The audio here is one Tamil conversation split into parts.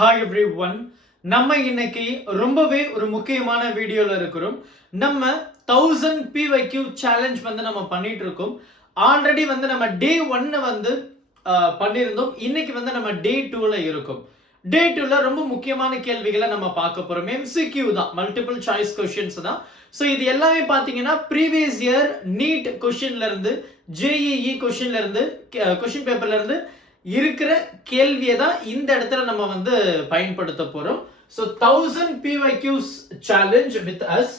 Hi every one. நம்ம இன்னைக்கு ரொம்பவே ஒரு முக்கியமான வீடியோல இருக்கிறோம். நம்ம 1000 PYQ சேலஞ்ச் நம்ம பண்ணிட்டு இருக்கோம். ஆல்ரெடி நம்ம டே 1 பண்ணியிருந்தோம். இன்னைக்கு நம்ம டே 2ல இருக்கும். டே 2ல ரொம்ப முக்கியமான கேள்விகளை நம்ம பார்க்க போறோம். MCQ தான், மல்டிபிள் சாய்ஸ் கொஸ்டின்ஸ் தான். ஸோ இது எல்லாமே பார்த்தீங்கன்னா ப்ரீவியஸ் இயர் நீட் கொஸ்டின்ல இருந்து, JEE கொஸ்டின்ல இருந்து, கொஸ்டின் பேப்பர்ல இருந்து இருக்கிற கேள்வியை தான் இந்த இடத்துல நம்ம பயன்படுத்த போறோம். So 1000 PYQs challenge with us.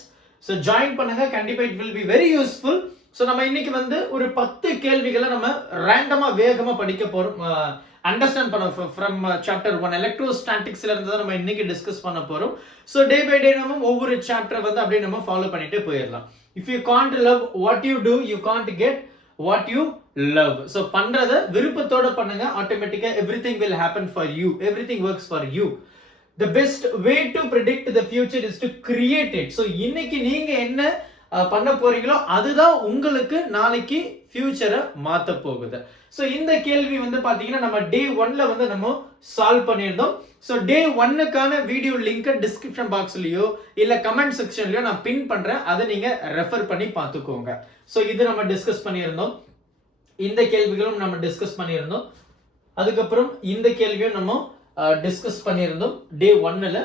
So join பண்ணுங்க, கண்டிப்பா it will be very useful. So நம்ம இன்னைக்கு ஒரு 10 கேள்விகளை நம்ம ரேண்டமா வேகமா படிக்க போறோம், அண்டர்ஸ்டாண்ட் பண்ண ஃப்ரம் சாப்டர் 1 எலக்ட்ரோஸ்டாட்டிக்ஸ்ல இருந்து தான் நம்ம இன்னைக்கு டிஸ்கஸ் பண்ண போறோம். ஸோ டே பை டே நம்ம ஒவ்வொரு சாப்டர் அப்படியே நம்ம ஃபாலோ பண்ணிட்டே போயிடலாம். If you can't love what you do, you can't get what you love. So பண்றத விருப்பத்தோட பண்ணுங்க, ஆட்டோமேட்டிக்கா everything will happen for you, everything works for you. The best way to predict the future is to create it. So இன்னைக்கு நீங்க என்ன பண்ண போறீங்களோ அதுதான் உங்களுக்கு நாளைக்கு ஃபியூச்சரை மாத்த போகுது. ஸோ இந்த கேள்வி பாத்தீங்கன்னா நம்ம டே 1ல நம்ம சால்வ் பண்ணியிருந்தோம். ஸோ டே 1க்கான வீடியோ லிங்கை டிஸ்கிரிப்ஷன் பாக்ஸ்லயோ இல்ல கமெண்ட் செக்ஷன்லயோ நான் பின் பண்றேன், அதை நீங்க ரெஃபர் பண்ணி பார்த்துக்கோங்க. ஸோ இது நம்ம டிஸ்கஸ் பண்ணியிருந்தோம், இந்த கேள்விகளும் நம்ம டிஸ்கஸ் பண்ணியிருந்தோம், அதுக்கப்புறம் இந்த கேள்வியும் நம்ம டிஸ்கஸ் பண்ணியிருந்தோம் டே 1ல,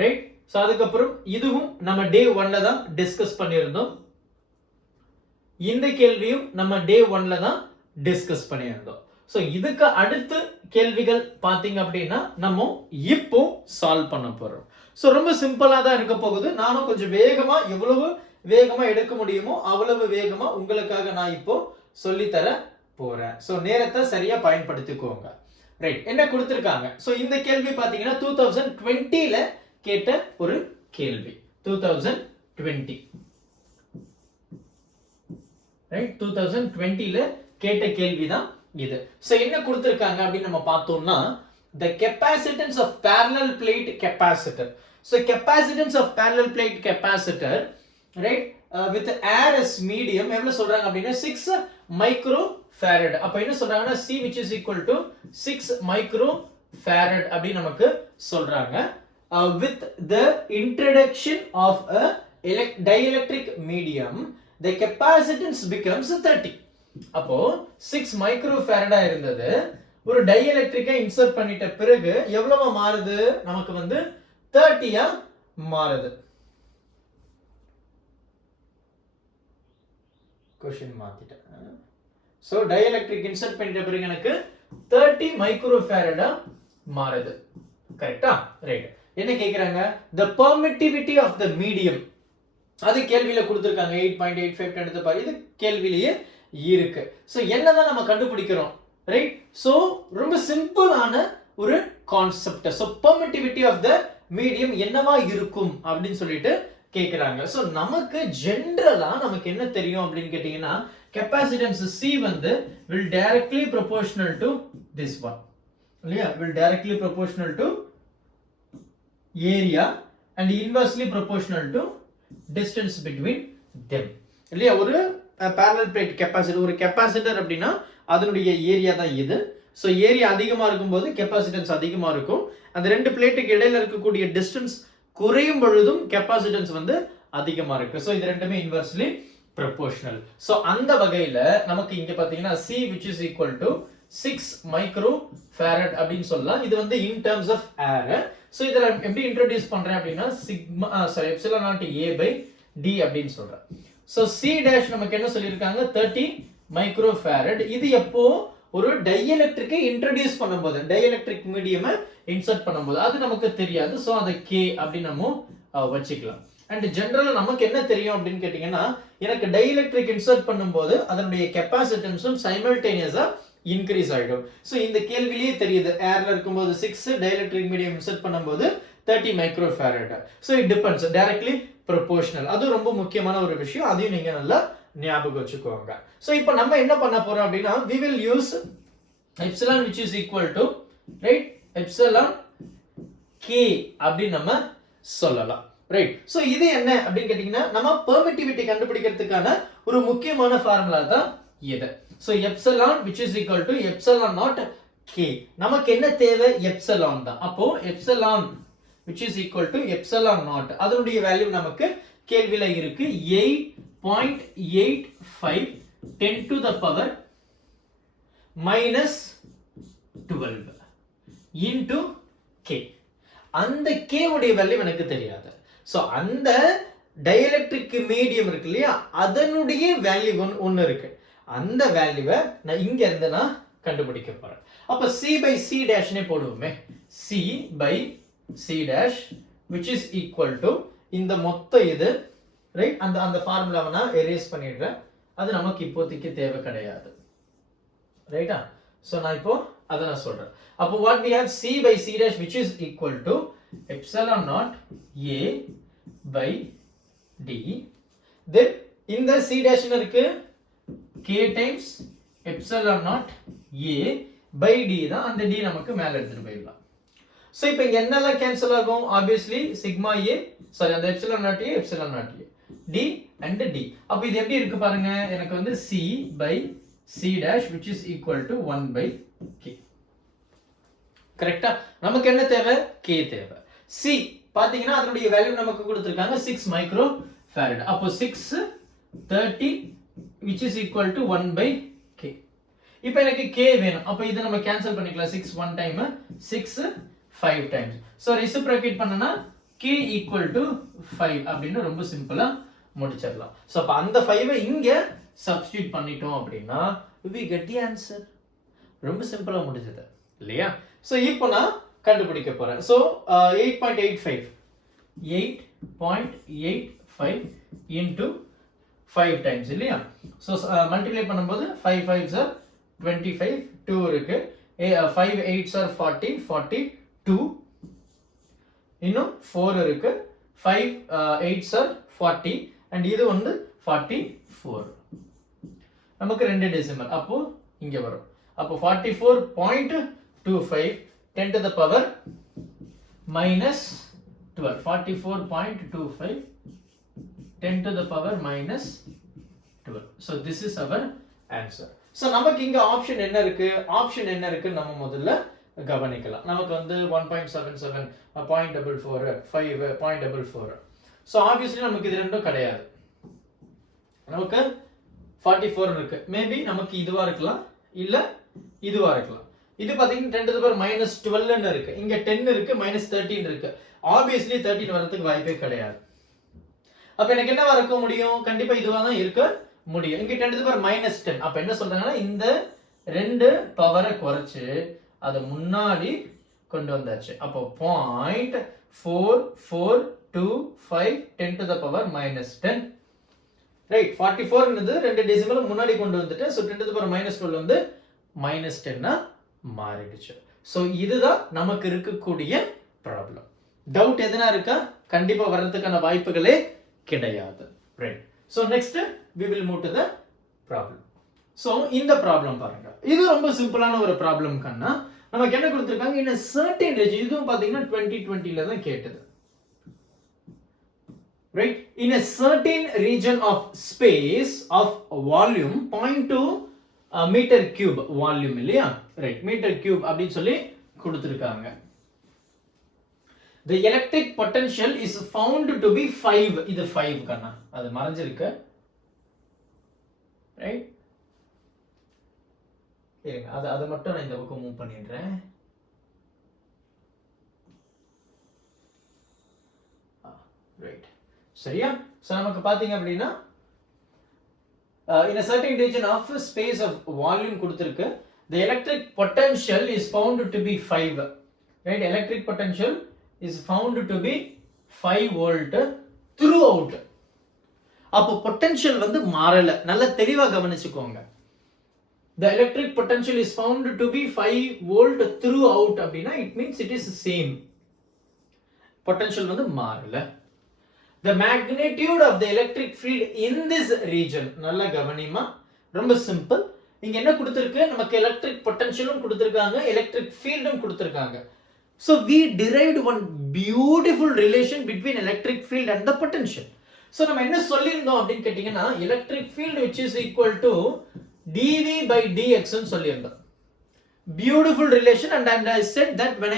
ரைட்? ஸோ அதுக்கப்புறம் இதுவும் நம்ம டே 1ல தான் டிஸ்கஸ் பண்ணியிருந்தோம், இந்த கேள்வியும் நம்ம டே 1ல தான் டிஸ்கஸ் பண்ணியிருந்தோம். ஸோ இதுக்கு அடுத்த கேள்விகள் பார்த்தீங்க அப்படின்னா நம்ம இப்போ சால்வ் பண்ண போறோம். ஸோ ரொம்ப சிம்பிளா தான் இருக்க போகுது. நானும் கொஞ்சம் வேகமா, எவ்வளவு வேகமா எடுக்க முடியுமோ அவ்வளவு வேகமா உங்களுக்காக நான் இப்போ சொல்லித்தர போறேன். ஸோ நேரத்தை சரியா பயன்படுத்திக்கோங்க, ரைட்? என்ன கொடுத்திருக்காங்க? ஸோ இந்த கேள்வி பார்த்தீங்கன்னா 2020ல கேட்ட ஒரு கேள்வி. 2020, ரைட்? 2020ல கேட்ட கேள்விதான் இது. சோ என்ன கொடுத்திருக்காங்க அப்படின்னு நம்ம பார்த்தோம்னா, the capacitance of parallel plate capacitor. So capacitance of parallel plate capacitor, right, with air as medium எவ்வளவு சொல்றாங்க அப்படின்னா 6 microfarad. அப்ப என்ன சொல்றாங்கன்னா C which is equal to 6 microfarad அப்படி நமக்கு சொல்றாங்க. With the introduction of a dielectric medium, the capacitance becomes 30. அப்போ 6 மைக்ரோஃபாரடா இருந்தது, ஒரு டைஎலக்ட்ரிக்கை இன்சர்ட் பண்ணிட்ட பிறகு எவ்வளவு மாறுது? நமக்கு 30 மாறுது. क्वेश्चन மாத்திட்டேன். சோ டைஎலக்ட்ரிக் இன்சர்ட் பண்ணிட்ட பிறகு எனக்கு 30 மைக்ரோஃபாரடா மாறுது. கரெக்ட்டா? ரைட். என்ன கேக்குறாங்க? the permittivity of the medium. அது கேள்வியில கொடுத்திருக்காங்க. 8.85 எடுத்து பாரு, இது கேள்வியிலேயே இருக்கு. சோ என்னதான் நம்ம கண்டுபிடிக்கிறோம், ரைட்? சோ ரொம்ப சிம்பிளான ஒரு concept. So permittivity of the medium என்னவா இருக்கும் அப்படின்னு சொல்லிட்டு கேக்குறாங்க. சோ நமக்கு ஜெனரலா நமக்கு என்ன தெரியும் அப்படின்னு கேட்டீங்கன்னா, capacitance C will directly proportional to this one, இல்லையா? will directly proportional to area and inversely proportional to distance between them, இல்லையா? ஒரு parallel plate capacitor, ஒரு கெபாசிட்டர் அப்படின்னா அதனுடைய ஏரியா தான் இது. ஸோ ஏரியா அதிகமா இருக்கும்போது கெபாசிட்டன்ஸ் அதிகமா இருக்கும். அந்த ரெண்டு பிளேட்டுக்கு இடையில இருக்கக்கூடிய டிஸ்டன்ஸ் குறையும் பொழுதும் கெபாசிட்டன்ஸ் அதிகமா இருக்கு. ஸோ இது ரெண்டுமே இன்வெர்ஸ்லி ப்ரொபோர்ஷனல். ஸோ அந்த வகையில நமக்கு இங்க பாத்தீங்கன்னா C which is equal to 6 microfarad அப்படின்னு சொல்லலாம். இது in terms of air. So இதை எப்படி இன்ட்ரோடியூஸ் பண்றேன் அப்படின்னா epsilon naught A by D அப்படின்னு சொல்றேன். So C dash நமக்கு என்ன சொல்லிருக்காங்க? 30 மைக்ரோஃபாரட். இது எப்போ ஒரு டைஎலக்ட்ரிக்கை இன்ட்ரோடியூஸ் பண்ணும்போது, டைஎலக்ட்ரிக் மீடியமை இன்சர்ட் பண்ணும்போது, அது நமக்கு தெரியாது. சோ அதை K அப்படி நம்ம வச்சுக்கலாம். அண்ட் ஜெனரலா நமக்கு என்ன தெரியும் அப்படின்னு கேட்டீங்கன்னா, எனக்கு டைஎலக்ட்ரிக் இன்சர்ட் பண்ணும்போது அதனுடைய கெபாசிட்டன்ஸும் சைமல்டேனியஸா இன்க்ரீஸ் ஆயிடும். சோ இந்த கேள்வியிலேயே தெரியுது, ஏர்ல இருக்கும்போது 6, டைஎலக்ட்ரிக் மீடியம் இன்சர்ட் பண்ணும்போது 30 microfarad. So it depends, directly proportional. அது ரொம்ப முக்கியமான ஒரு விஷயம், அதையும் நீங்க நல்லா ஞாபகம் வச்சுக்கோங்க. சோ இப்போ நம்ம என்ன பண்ண போறோம் அப்படின்னா, we will use epsilon which is equal to, right, epsilon K அப்படி நம்ம சொல்லலாம், ரைட்? சோ இது என்ன அப்படின்னு கேட்டீங்கன்னா, நம்ம பெர்மிட்டிவிட்டி கண்டுபிடிக்கிறதுக்கான ஒரு முக்கியமான ஃபார்முலா தான் இது. So epsilon which is equal to epsilon naught k. நமக்கு என்ன தேவை epsilon தான். அப்போ epsilon which is equal to epsilon naught. அதனுடைய வேல்யூ நமக்கு கேள்வியில இருக்கு 8.85 10 to the power minus 12 into k. அந்த k உடைய வேல்யூ எனக்கு தெரியாது. சோ அந்த டைஎலக்ட்ரிக் மீடியம் இருக்கு இல்லையா அதனுடைய வேல்யூ ஒன்னு இருக்கு. அந்த வேல்யூவை நான் இங்க இருந்து நான் கண்டுபிடிக்க போறேன். அப்ப c by c dash னே போடுவோமே. c by c dash which is equal to இந்த மொத்த இது ரைட் அந்த ஃபார்முலாவை நான் எரேஸ் பண்ணிடுறேன். அது நமக்கு இப்போதைக்கு தேவை கிடையாது. ரைட்டா? சோ நான் இப்போ அத நான் சொல்றேன். அப்போ what we have c by c dash which is equal to epsilon naught a by d. Then இந்த c dash இருக்கு k times epsilon naught a by d தான். அந்த d நமக்கு மேல எடுத்துட்டு போயிடலாம். சோ இப்போ இங்க என்னெல்லாம் கேன்சல் ஆகும்? obviously sigma a sorry அந்த epsilon naught a d and d. அப்ப இது எப்படி இருக்கு பாருங்க. எனக்கு வந்து c by c dash which is equal to 1 by k. கரெக்ட்டா? நமக்கு என்ன தேவை? k தேவை. c பாத்தீங்கன்னா அதனுடைய வேல்யூ நமக்கு கொடுத்திருக்காங்க 6 மைக்ரோ ஃபாரட். அப்போ 6 30 which is equal to 1 by k. இப்போ எனக்கு k வேணும். அப்ப இத நம்ம கேன்சல் பண்ணிக்கலாம். 6 1 டைம் 6 5 டைம்ஸ். சோ ரெசிப்ரோகேட் பண்ணனா k equal to 5 அப்படினு ரொம்ப சிம்பிளா முடிச்சிடலாம். சோ அப்ப அந்த 5 இங்க சப்ஸ்டிட்யூட் பண்ணிட்டோம் அப்படினா we get the answer. ரொம்ப சிம்பிளா முடிஞ்சது இல்லையா? சோ இப்போ நான் கண்டுபிடிக்க போறேன். சோ 8.85 into 5 times இல்லையா? சோ மல்டிப்ளை பண்ணும்போது 5 5s are 25 2 இருக்கு. 5 8s are 40 42 இன்னும் 4 இருக்கு. 5 8s are 40 and இது வந்து 44. நமக்கு ரெண்டு டெசிமல். அப்போ இங்க வரும். அப்போ 44.25 10 to the power minus 12. 44.25 10 to the power minus 12. So this is our answer. So நமக்கு இங்க ஆப்ஷன் என்ன இருக்கு? ஆப்ஷன் என்ன இருக்கு நம்ம முதல்ல கவனிக்கலாம். நமக்கு வந்து 1.77 0.44 5 0.44. So obviously நமக்கு இது ரெண்டும் கிடையாது. நமக்கு 44 இருக்கு. மேபி நமக்கு இதுவா இருக்கலாம் இல்ல இதுவா இருக்கலாம். இது பாத்தீங்கன்னா 10 to the power minus 12 ன்னு இருக்கு. இங்க 10 இருக்கு minus 13 இருக்கு. obviously 13 வரதுக்கு வாய்ப்பே கிடையாது. அப்ப எனக்கு என்ன இருக்க முடியும்? கண்டிப்பா இதுவா தான் இருக்க முடியும். இங்க 10 to the power minus 10. அப்ப என்ன சொல்றாங்கன்னா இந்த ரெண்டு பவரை குறைச்சு அத முன்னாடி கொண்டு வந்தாச்சு. அப்போ 0.4425 10 to the power minus 10. Right 44 ன்றது ரெண்டு டெசிமல் முன்னாடி கொண்டு வந்துட்டேன். So 10 to the power minus 12 வந்து minus 10 ஆ மாறிடுச்சு. சோ இதுதான் நமக்கு இருக்கக்கூடிய ப்ராப்ளம். டவுட் எதனா இருக்கா? கண்டிப்பா வரதுக்கான வாய்ப்புகளே கிடையாது. Right. So next we will move to the problem. So இந்த ப்ராப்ளம் பாருங்க. இது ரொம்ப சிம்பிளான ஒரு ப்ராப்ளம் கண்ணா. நமக்கு என்ன கொடுத்திருக்காங்க? in a certain region. இதுவும் பாத்தீங்கன்னா 2020 ல தான் கேட்டது. Right? In a certain region of space of volume 0.2 meter cube volume இல்லையா? Right. meter cube அப்படி சொல்லி கொடுத்திருக்காங்க. The electric potential is found to be 5. இது 5 கண்ணா. அது மறைஞ்சிருக்கு. Right? இருங்க. அது மட்டும் நான் இந்த பக்கம் மூவ் பண்ணிடுறேன். ரைட். சரியா? சோ நமக்கு பாத்தீங்க அப்படினா in a certain region of space of volume கொடுத்திருக்கு. The electric potential is found to be 5. Right? Electric potential is found to be 5 volt throughout. அப்போ potential வந்து மாறல. நல்ல தெளிவா கவனிச்சுக்கோங்க. The electric potential is found to be 5 volt throughout அப்படினா it means it is same. Potential வந்து மாறல. The magnitude of the electric field in this region. நல்ல கவனிமா. ரொம்ப சிம்பிள். இங்க என்ன கொடுத்திருக்கு? நமக்கு electric potentialum கொடுத்திருக்காங்க, electric fieldum கொடுத்திருக்காங்க. So we derived one beautiful relation between electric field and the potential. So நம்ம என்ன சொல்லிருந்தோம் அப்படினு கேட்டிங்கனா electric field which is equal to dv by dx ன்னு சொல்லிருந்தோம். beautiful relation, and I said that when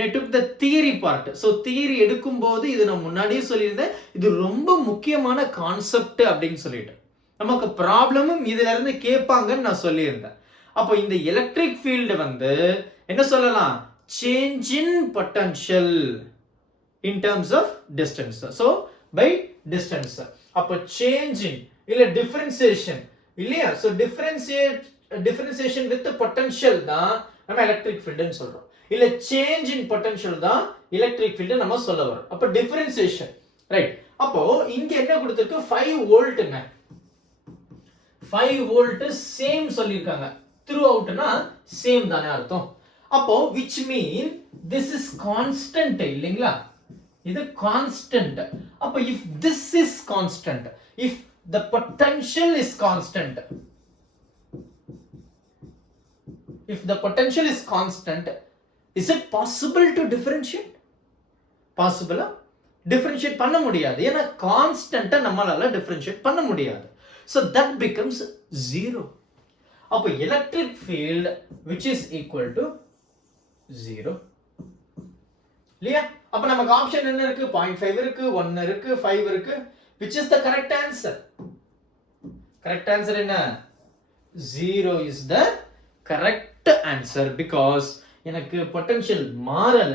I took the theory part. So theory எடுக்கும்போது இது நான் முன்னாடியே சொல்லியிருந்தேன், இது ரொம்ப முக்கியமான கான்செப்ட் அப்படின்னு சொல்லிட்டு நமக்கு ப்ராப்ளமும் இதுல இருந்து கேட்பாங்கன்னு நான் சொல்லியிருந்தேன். அப்போ இந்த எலக்ட்ரிக் ஃபீல்டு வந்து என்ன சொல்லலாம், change in potential in terms of distance. So by distance. அப்போ சேஞ்ச் இன் இல்ல டிஃபரன்சியேஷன் இல்லையா? so differentiation with the potential தான் நம்ம எலக்ட்ரிக் ஃபீல்டுன்னு சொல்றோம். இல்ல சேஞ்ச் இன் பொட்டன்ஷியல் தான் எலக்ட்ரிக் ஃபீல்டு நம்ம சொல்ல வரோம். அப்போ டிஃபரன்சியேஷன், ரைட்? அப்போ இங்க என்ன கொடுத்திருக்கு, 5 வோல்ட்ங்க. 5 வோல்ட் சேம் சொல்லிருக்காங்க. த்ரூ அவுட்னா சேம் தானே அர்த்தம். அப்போ which mean this is constant இல்லைங்களா? இது constant. அப்போ if this is constant, if the potential is constant, if the potential is constant, is it possible to differentiate? Possible? Differentiate பண்ண முடியாது. ஏன்னா கான்ஸ்டன்ட்டா நம்மளால differentiate பண்ண முடியாது. So that becomes 0. அப்போ electric field which is equal to 0. இல்லையா? அப்போ நமக்கு ஆப்ஷன் என்ன இருக்கு? 0.5 இருக்கு, 1 இருக்கு, 5 இருக்கு. Which is the correct answer? Correct answer என்ன? 0 is the correct answer because எனக்கு பொட்டன்ஷியல் மாறல.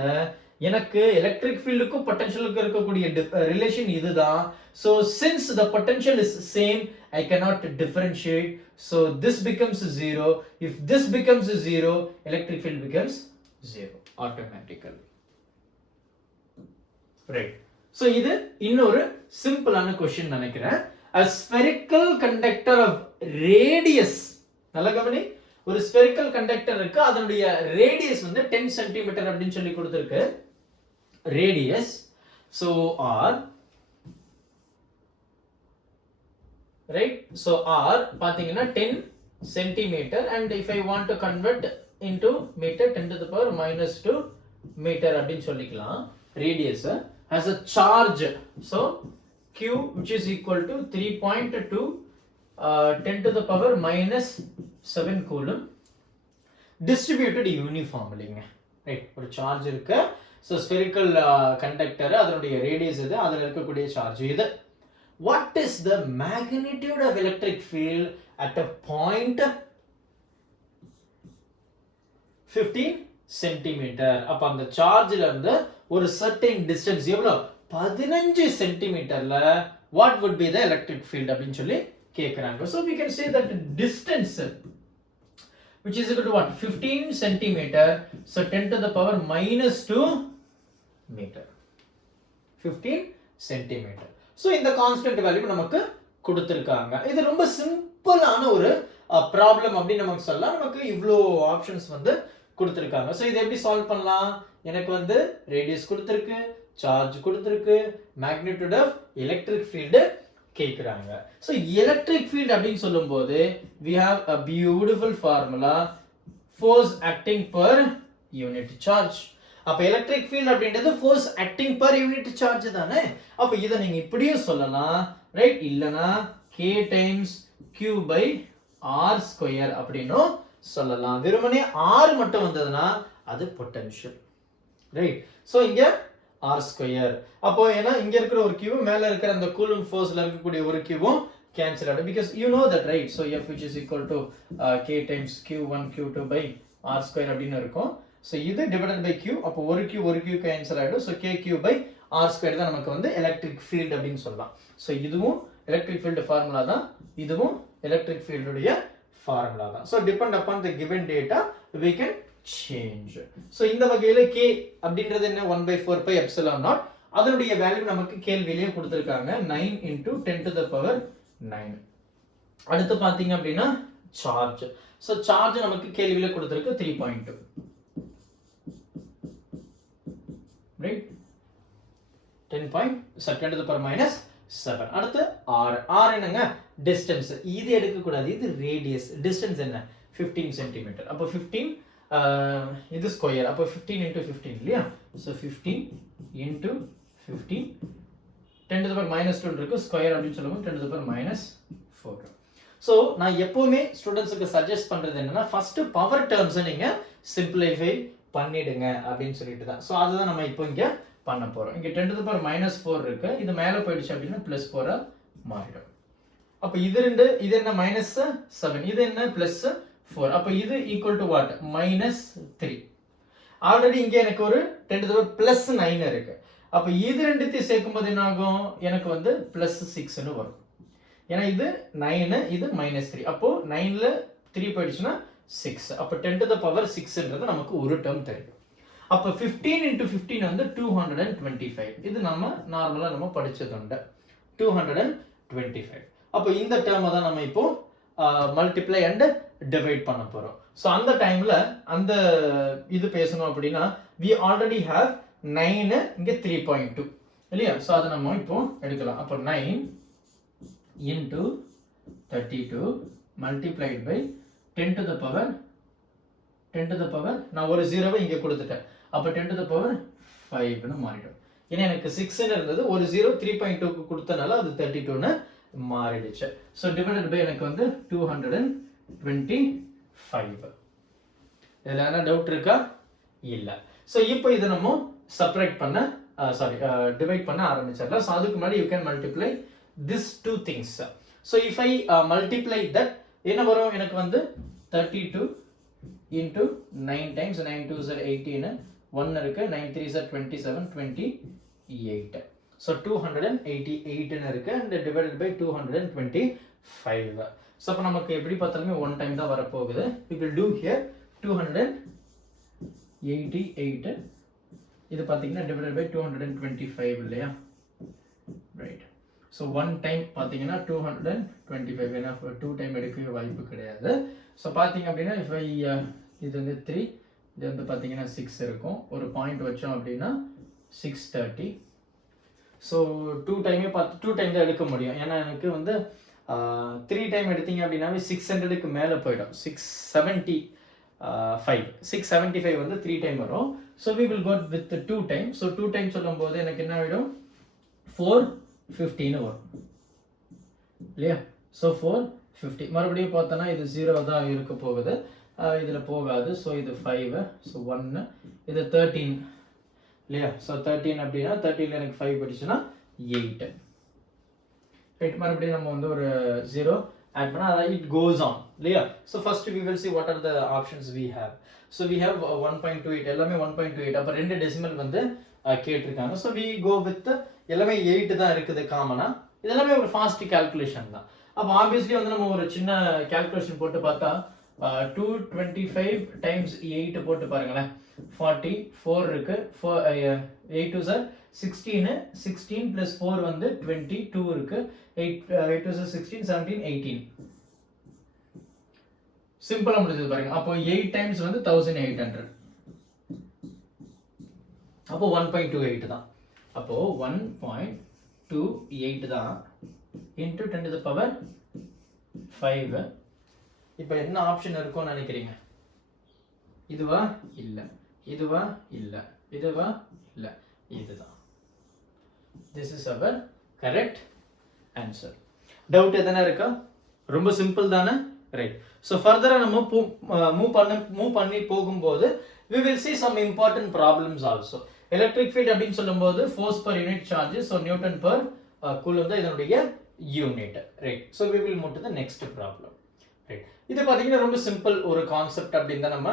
எனக்கு எலக்ட்ரிக் ஃபீல்டுக்கும் பொட்டன்ஷியலுக்கும் இருக்கக்கூடிய ரிலேஷன் இதுதான். So since the potential is same, I cannot differentiate. So this becomes 0. If this becomes 0, electric field becomes 0 automatically. Right. So இது இன்னொரு சிம்பிளான क्वेश्चन நினைக்கிறேன். A spherical conductor of radius, நல்ல கவனி, ஒரு spherical conductor இருக்கு, அதனுடைய radius வந்து 10 cm அப்படினு சொல்லி கொடுத்திருக்கு. Radius, so r, right? So r பாத்தீங்கன்னா 10 cm, and if I want to convert into meter, 10 to the power minus 2 meter அப்படினு சொல்லிக்கலாம். Radius has a charge, so q which is equal to 3.2 10 to the power minus 7 coulomb, distributed uniformly, right? ஒரு சார்ஜ் இருக்கு. so spherical conductor, அதனுடைய ரேடியஸ் இது, அதுல இருக்கக்கூடிய சார்ஜ் இது. what is the magnitude of electric field at a point 15 centimeter? அப்ப அந்த சார்ஜ்ல இருந்து ஒரு certain distance எவ்வளவு, 15 சென்டிமீட்டர்ல what would be the electric field அப்படினு சொல்லி கேக்குறாங்க. so we can say that distance which is equal to what, 15 centimeter, so 10 to the power minus 2 meter, 15 centimeter. so இந்த கான்ஸ்டன்ட் வேல்யூ நமக்கு கொடுத்திருக்காங்க. இது ரொம்ப சிம்பிளான ஒரு ப்ராப்ளம் அப்படி நமக்கு சொல்லலாம். நமக்கு இவ்ளோ ஆப்ஷன்ஸ் வந்து கொடுத்திருக்காங்க. so இதை எப்படி சால்வ் பண்ணலாம்? எனக்கு வந்து ரேடியஸ் கொடுத்திருக்கு, சார்ஜ் கொடுத்திருக்கு, மேக்னிட்யூட் ஆஃப் எலக்ட்ரிக் ஃபீல்ட் கேக்குறாங்க. so electric field அப்படினு சொல்லும்போது we have a beautiful formula, force acting per unit charge. அப்ப electric field அப்படின்றது force acting per unit charge தானே. அப்ப இத நீங்க இப்படியும் சொல்லலாம், ரைட்? இல்லனா k times q by r square அப்படினோ சொல்லலாம். வெறுமனே r மட்டும் வந்ததுனா அது potential, ரைட்? so இங்க r square. அப்போ ஏனா இங்க இருக்கிற ஒரு q மேல இருக்கிற அந்த கூலும் ஃபோர்ஸ்ல இருக்கக்கூடிய ஒரு qவும் கேன்சல் ஆகும், because you know that, right? so f which is equal to k times q1 q2 by r square அப்படினு இருக்கும். so இது divided by q, அப்போ ஒரு q கேன்சல் ஆயிடும். so kq by r square தான் நமக்கு வந்து எலக்ட்ரிக் ஃபீல்ட் அப்படினு சொல்லலாம். so இதுவும் எலக்ட்ரிக் ஃபீல்ட் ஃபார்முலா தான், இதுவும் எலக்ட்ரிக் ஃபீல்ட் உடைய ஃபார்முலா தான். so depend upon the given data we can change. so இந்த வகையில k அப்படின்றது என்ன, 1/4 pi epsilon naught, அதனுடைய வேல்யூ நமக்கு கேள்வியிலேயே கொடுத்திருக்காங்க, 9 into 10 to the power 9. அடுத்து பாத்தீங்க அப்படினா சார்ஜ். so சார்ஜ் நமக்கு கேள்வியில கொடுத்திருக்கு 3.2, right? 10 to the power minus 7. அடுத்து r. r என்னங்க, டிஸ்டன்ஸ். இது எடுக்க கூடாது, இது ரேடியஸ். டிஸ்டன்ஸ் என்ன, 15 cm. அப்ப 15 இது ஸ்கொயர், அப்ப 15 into 15 இல்லையா? so 15 into 15, 10 to the power minus 2 இருக்கு, ஸ்கொயர் அப்படினு சொல்லும்போது 10 to the power minus 4. So நான் எப்போவுமே ஸ்டூடெண்ட்ஸுக்கு சஜஸ்ட் பண்ணுறது என்னன்னா ஃபர்ஸ்ட் பவர் டேர்ம்ஸை நீங்கள் சிம்பிளிஃபை பண்ணிடுங்க அப்படின்னு சொல்லிட்டு தான். ஸோ அதுதான் நம்ம இப்போ இங்கே பண்ண போகிறோம். இங்கே 10 to the power -4 இருக்கு, இது மேலே போயிடுச்சு அப்படின்னா +4 மாறிடும். அப்போ இது ரெண்டு, இது என்ன -7, இது என்ன +4. அப்போ இது ஈக்குவல் டு வாட் -3. ஆல்ரெடி இங்கே எனக்கு ஒரு 10 to the power +9 இருக்கு. அப்போ இது ரெண்டுத்தையும் சேர்க்கும்போது என்ன ஆகும், எனக்கு வந்து +6ன்னு வரும். ஏன்னா இது 9, இது -3. அப்போ 9ல 3 போயிடுச்சுன்னா 6. அப்போ 10 to the power 6ன்றது நமக்கு ஒரு டேர்ம் தெரியும். அப்போ 15 into 15 வந்து 225. இது நம்ம நார்மலாக நம்ம படிச்சது உண்டு 225. அப்போ இந்த டேர்மை தான் நம்ம இப்போ மல்டிப்ளை அண்ட் டிவைட் பண்ண போறோம். ஸோ அந்த டைம்ல அந்த இது பேசணும் அப்படின்னா we already have 9 இங்கே 3.2 இல்லையா. ஸோ அதை நம்ம இப்போ எடுக்கலாம். அப்போ 9 into 32 multiplied by 10 to the power நான் ஒரு 0வை இங்கே கொடுத்துட்டேன். அப்போ 10 to the power 5ன்னு மாறிடும். ஏன்னா எனக்கு 6ன்னு இருந்தது, ஒரு 0 3.2க்கு கொடுத்தனால அது 32ன்னு மாறிடுச்சு. ஸோ டிவைடட் பை எனக்கு வந்து 225. இதில் என்ன டவுட் இருக்கா? இல்லை. ஸோ இப்போ இதை நம்ம செப்பரேட் பண்ண டிவைட் பண்ண ஆரம்பிச்சிடலாம். ஸோ அதுக்கு முன்னாடி you can multiply this two things. So if I multiply that, என்ன வரும் எனக்கு வந்து 32 into 9 times 9 2s are 18, 1 இருக்கு, 9 3s are 27, 28. So 288 இருக்கு and divided by 225. So அப்ப நமக்கு எப்படி பார்த்தாலுமே one time தான் வர போகுது. We will do here 288. இது பாத்தீங்கன்னா divided by 225 இல்லையா? Right. So one time பாத்தீங்கன்னா 225, ஏன்னா 2 டைம் எடுக்கவே வாய்ப்பு கிடையாது. ஸோ பார்த்தீங்க அப்படின்னா if I இது வந்து 3, இது வந்து பார்த்தீங்கன்னா 6 இருக்கும், ஒரு பாயிண்ட் வச்சோம் அப்படின்னா 630. ஸோ 2 டைமே பார்த்து 2 டைம் தான் எடுக்க முடியும். ஏன்னா எனக்கு வந்து 3 டைம் எடுத்தீங்க அப்படின்னாவே 600க்கு மேலே போயிடும். 675 வந்து 3 டைம் வரும். So we will go with 2 time. So 2 time சொல்லும் போது எனக்கு என்ன ஆகிடும் 450 வரும் இல்லையா. ஸோ 450 மறுபடியும் பார்த்தோன்னா இது 0 தான் இருக்க போகுது, இதில் போகாது. ஸோ இது 5, ஸோ 1, இது 13 இல்லையா. ஸோ 13 அப்படின்னா 13 எனக்கு 5 படிச்சுன்னா 8. ரைட், மறுபடியும் நம்ம வந்து ஒரு 0 ஆட் பண்ணால் அதாவது இட் கோஸ் ஆன் இல்லையா. So first we will see what are the options we have. So we have 1.28, எல்லாமே 1.28. அப்போ 2 டெசிமல் வந்து கேட்டிருக்காங்க. ஸோ வி கோ வித் எல்லாமே 8 தான் இருக்குது காமனா. இதெல்லாமே ஒரு ஃபாஸ்ட் கால்குலேஷன் தான். அப்போ ஆப்வியஸ்லி வந்து நம்ம ஒரு சின்ன கால்குலேஷன் போட்டு பார்த்தா 225 times 8 போட்டு பாருங்களேன், 44 இருக்கு. 8 2s are 16, 16 plus 4 வந்து 22 இருக்கு. 8 2s are 16, 17, 18. சிம்பிளா முடிஞ்சது பாருங்க. அப்போ 8 times வந்து 1800. அப்போ 1.28 தான். அப்போ 1.28 தான் into 10 to the power 5. இப்போ என்ன ஆப்ஷன் இருக்கும்னு நினைக்கிறீங்க? இதுவா இல்ல, இதுவா இல்ல, இதுவா இல்ல, இதுதான். This is our correct answer. Doubt எதனா இருக்கா? ரொம்ப சிம்பிள் தானே? ரைட். ஸோ ஃபர்தரா நம்ம மூவ் பண்ணி போகும்போது we will see some important problems also. Electric field அப்படின்னு சொல்லும்போது force per unit charge, so Newton per coulomb தான் இதனுடைய unit. Right. So we will move to the next problem. Right. இது பார்த்தீங்கன்னா ரொம்ப சிம்பிள் ஒரு கான்செப்ட் அப்படின்னு தான் நம்ம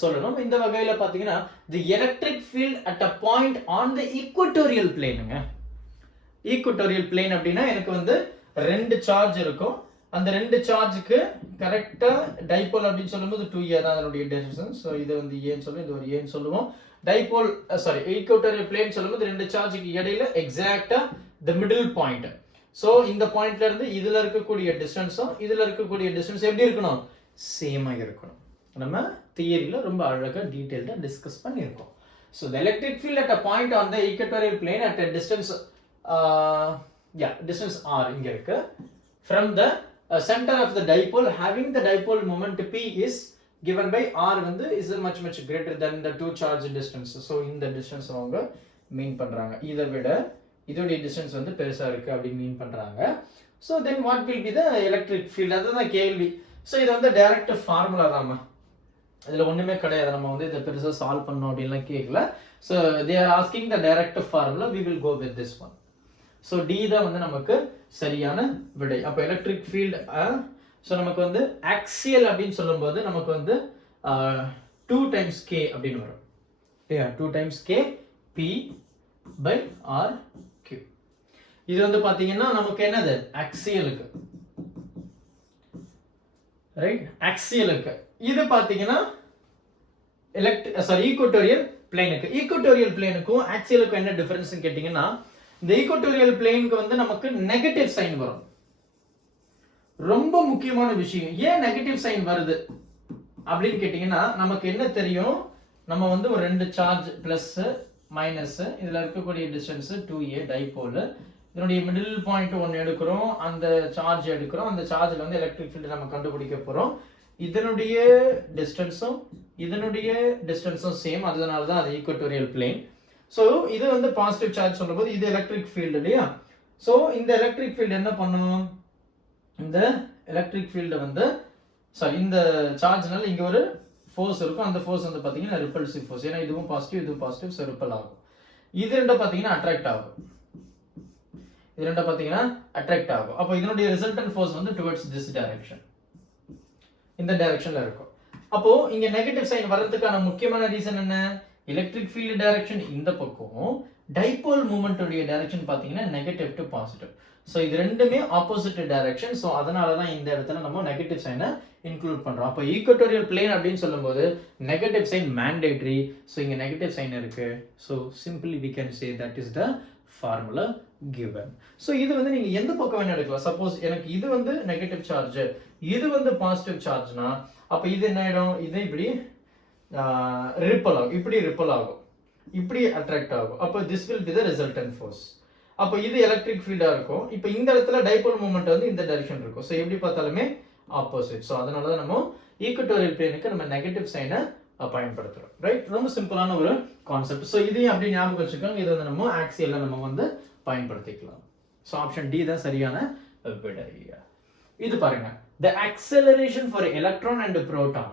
சொல்லணும். இந்த வகையில் பார்த்தீங்கன்னா the electric field at a point on the equatorial planeங்க. ஈக்குவட்டோரியல் பிளேன் அப்படின்னா எனக்கு வந்து 2 சார்ஜ் இருக்கும். அந்த 2 சார்ஜுக்கு கரெக்டா டைபோல் அப்படின்னு சொல்லும்போது 2a தான் அதனுடைய டிஸ்டன்ஸ். ஸோ இது வந்து ஏன்னு சொல்லுவோம், இது ஒரு ஏன்னு சொல்லுவோம். டைபோல் ஈக்குவட்டோரியல் பிளேன் சொல்லும்போது 2 சார்ஜுக்கு இடையில எக்ஸாக்டா தி மிடில் பாயிண்ட். ஸோ இந்த பாயிண்ட்ல இருந்து இதுல இருக்கக்கூடிய டிஸ்டன்ஸும் இதுல இருக்கக்கூடிய டிஸ்டன்ஸ் எப்படி இருக்கணும்? சேமா இருக்கணும். நம்ம தியரியில ரொம்ப அழகா டீடைல்டா டிஸ்கஸ் பண்ணியிருக்கோம். So the electric field at a point on the equatorial plane at a distance distance r இங்க இருக்கு from the center of the dipole having the dipole moment p is given by r வந்து is much greater than the two charge distance. so இந்த distance அவங்க மீன் பண்றாங்க. இதை விட இதோட distance வந்து பெருசா இருக்கு அப்படி மீன் பண்றாங்க. So then what will be the electric field? அதுதான் கேள்வி. ஸோ இது வந்து டைரக்ட் ஃபார்முலா தான்மா, இதில் ஒன்றுமே கிடையாது. நம்ம வந்து இதை பெருசாக சால்வ் பண்ணோம் அப்படின்லாம் கேட்கல. So they are asking the direct formula, we will go with this one. So D தான் வந்து நமக்கு சரியான விடை. அப்போ எலக்ட்ரிக் ஃபீல்டு, ஸோ நமக்கு வந்து ஆக்சியல் அப்படின்னு சொல்லும்போது நமக்கு வந்து 2 times k அப்படின்னு வரும். 2 times k p by r q. இது வந்து பாத்தீங்கன்னா நமக்கு என்னது ஆக்சியலுக்கு, ரைட், ஆக்சியலுக்கு. இது பாத்தீங்கன்னா ஈக்குவட்டோரியல் பிளேனுக்கு. ஈக்குவட்டோரியல் பிளேனுக்கும் ஆக்சியலுக்கும் என்ன டிஃபரன்ஸ் கேட்டீங்கன்னா, இந்த ஈக்குவட்டோரியல் பிளேனுக்கு வந்து நமக்கு நெகட்டிவ் சைன் வரும். ரொம்ப முக்கியமான விஷயம், ஏன் நெகட்டிவ் சைன் வருது அப்படின்னு கேட்டீங்கன்னா, நமக்கு என்ன தெரியும், நம்ம வந்து ஒரு 2 சார்ஜ் பிளஸ் மைனஸ், இதுல இருக்கக்கூடிய டிஸ்டன்ஸ் 2a டைபோல், இதனுடைய மிடில் பாயிண்ட் ஒன்று எடுக்கிறோம், அந்த சார்ஜ் எடுக்கிறோம், அந்த சார்ஜ்ல வந்து எலக்ட்ரிக் ஃபீல்டு நம்ம கண்டுபிடிக்க போறோம். இதனுடைய டிஸ்டன்ஸும் சேம், அதனால தான் அது ஈக்குவட்டோரியல் பிளேன். ஸோ இது வந்து பாசிட்டிவ் சார்ஜ் சொல்லும்போது இது எலக்ட்ரிக் ஃபீல்டு இல்லையா. ஸோ இந்த எலக்ட்ரிக் ஃபீல்டு என்ன பண்ணும், இந்த எலக்ட்ரிக் ஃபீல்டு வந்து இந்த சார்ஜ்னால இங்க ஒரு ஃபோர்ஸ் இருக்கும், அந்த ஃபோர்ஸ் வந்து பாத்தீங்கன்னா ரிப்பல்சிவ் ஃபோர்ஸ். ஏன்னா இதுவும் பாசிட்டிவ், ஸோ ரிப்பல் ஆகும். இது ரெண்டும் பாத்தீங்கன்னா அட்ராக்ட் ஆகும், அப்போ இதனுடைய ரிசல்டன்ட் ஃபோர்ஸ் வந்து டுவர்ட்ஸ் திஸ் டைரக்ஷன், இந்த டைரக்ஷன்ல இருக்கும். அப்போ இங்க நெகட்டிவ் சைன் வர்றதுக்கான முக்கியமான ரீசன் என்ன, எலக்ட்ரிக் ஃபீல்டு டைரக்ஷன் இந்த பக்கம், டைபோல் மூமெண்ட் உடைய டைரக்ஷன் பாத்தீங்கன்னா நெகட்டிவ் டு பாசிட்டிவ். ஸோ இது ரெண்டுமே ஆப்போசிட் டைரக்ஷன். ஸோ அதனால தான் இந்த இடத்துல நம்ம நெகட்டிவ் சைனை இன்க்ளூட் பண்றோம். அப்போ ஈக்குவட்டோரியல் பிளேன் அப்படின்னு சொல்லும்போது நெகட்டிவ் சைன் மேண்டேட்ரி. ஸோ இங்க நெகட்டிவ் சைன் இருக்கு. So simply we can say that is the formula given. ஸோ இது வந்து நீங்க எந்த பக்கம் வேணா எடுக்கலாம். சப்போஸ் எனக்கு இது வந்து நெகட்டிவ் சார்ஜ், இது வந்து பாசிட்டிவ் சார்ஜ்னா, அப்போ இது என்ன ஆயிடும், இது இப்படி ரிப்பல் ஆகும், இப்படி அட்ராக்ட் ஆகும். அப்போ this will be the resultant force. அப்போ இது எலக்ட்ரிக் ஃபீல்டா இருக்கும். இப்போ இந்த இடத்துல டைபோல் மூமெண்ட் வந்து இந்த டைரக்ஷன் இருக்கும். ஸோ எப்படி பார்த்தாலுமே ஆப்போசிட். ஸோ அதனால தான் நம்ம ஈக்குவட்டோரியல் பிளேனுக்கு நம்ம நெகட்டிவ் சைனை பயன்படுத்துறோம், ரைட். ரொம்ப சிம்பிளான ஒரு கான்செப்ட். ஸோ இதையும் அப்படி ஞாபகம் வச்சுக்கோங்க. இதை வந்து நம்ம ஆக்சியல்ல நம்ம வந்து பயன்படுத்திக்கலாம். ஸோ ஆப்ஷன் டி தான் சரியான விடை. இது பாருங்க, the acceleration for electron and proton,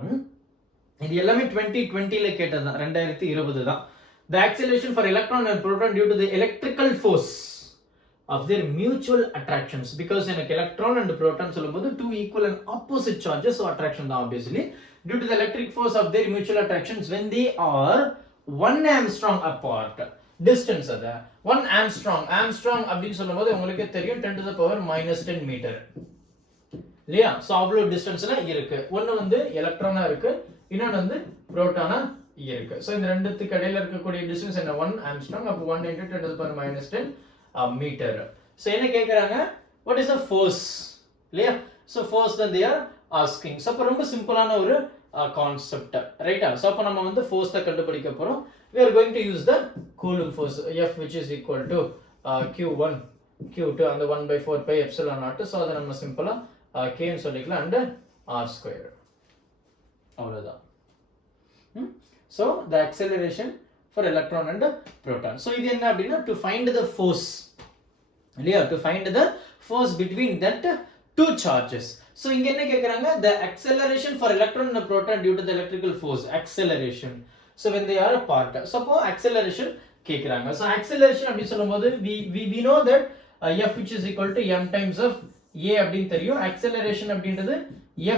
இது எல்லாமே 2020ல கேட்டது தான், 2020 தான். The acceleration for electron and proton due to the electrical force of their mutual attractions, because எனக்கு electron and proton சொல்லும்போது two equal and opposite charges, so attraction தான் obviously, due to the electric force of their mutual attractions when they are 1 angstrom apart. Distance அது 1 angstrom அப்படின்னு சொல்லும்போது உங்களுக்கு தெரியும் 10 to the power -10 மீட்டர் இல்லையா. ஸோ அவ்வளோ டிஸ்டன்ஸ்ல இருக்கு. ஒன்று வந்து எலக்ட்ரானா இருக்கு, இன்னொன்று வந்து புரோட்டானா இருக்கு. ஸோ இந்த ரெண்டுத்துக்கு இடையில இருக்கக்கூடிய டிஸ்டன்ஸ் என்ன, 1 ஆம்ஸ்ட்ராங். அப்போ 1 × 10 to the power -10 மீட்டர். ஸோ என்ன கேட்குறாங்க, வாட் இஸ் த ஃபோர்ஸ் இல்லையா. ஸோ ஃபோர்ஸ் தான் தே ஆர் ஆஸ்கிங். ஸோ அப்போ ரொம்ப சிம்பிளான ஒரு கான்செப்ட், ரைட்டா. ஸோ அப்போ நம்ம வந்து ஃபோர்ஸ் தான் கண்டுபிடிக்க போறோம். we are going to use the Coulomb force, F, which is equal to Q1 Q2 and the 1/4 pi epsilon naught. So அதை நம்ம சிம்பிளா k ன்னு சொல்லிக்கலாம் and r square, அவ்வளவுதான். So the acceleration for electron and proton. So இது என்ன அப்படின்னா to find the force இல்லையா, to find the force between that two charges. So இங்க என்ன கேக்குறாங்க, the acceleration for electron and proton due to the electrical force, acceleration. So when they are apart, suppose acceleration கேக்குறாங்க. So acceleration அப்படி சொல்லும்போது we know that F which is equal to m times of a அப்படின்னு தெரியும். acceleration அப்படின்றது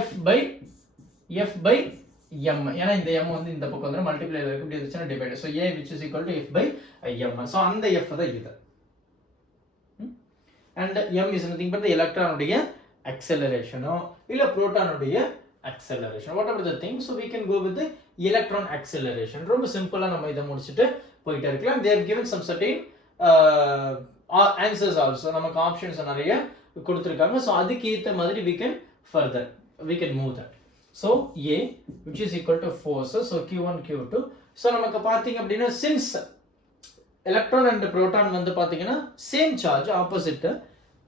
F by m, ஏன்னா இந்த m வந்து இந்த பக்கம் வந்து மல்டிப்ளை இருக்கு, இப்படி இருந்துச்சுன்னா divide. So a which is equal to F by m. So அந்த F தான் இது. And m is nothing but the electron உடைய acceleration இல்ல proton உடைய acceleration, whatever the thing. So we can go with the electron acceleration. ரொம்ப சிம்பிளா நம்ம இத முடிச்சிட்டு போயிட்டே இருக்கலாம். They have given some certain answers also. நமக்கு ஆப்ஷன்ஸ் நிறைய கொடுத்திருக்காங்க. So அதுக்கு ஏத்த மாதிரி we can move that. So A which is equal to force, so Q1 Q2. So நமக்கு பாத்தீங்க அப்படினா since electron and proton வந்து பாத்தீங்கன்னா same charge, opposite,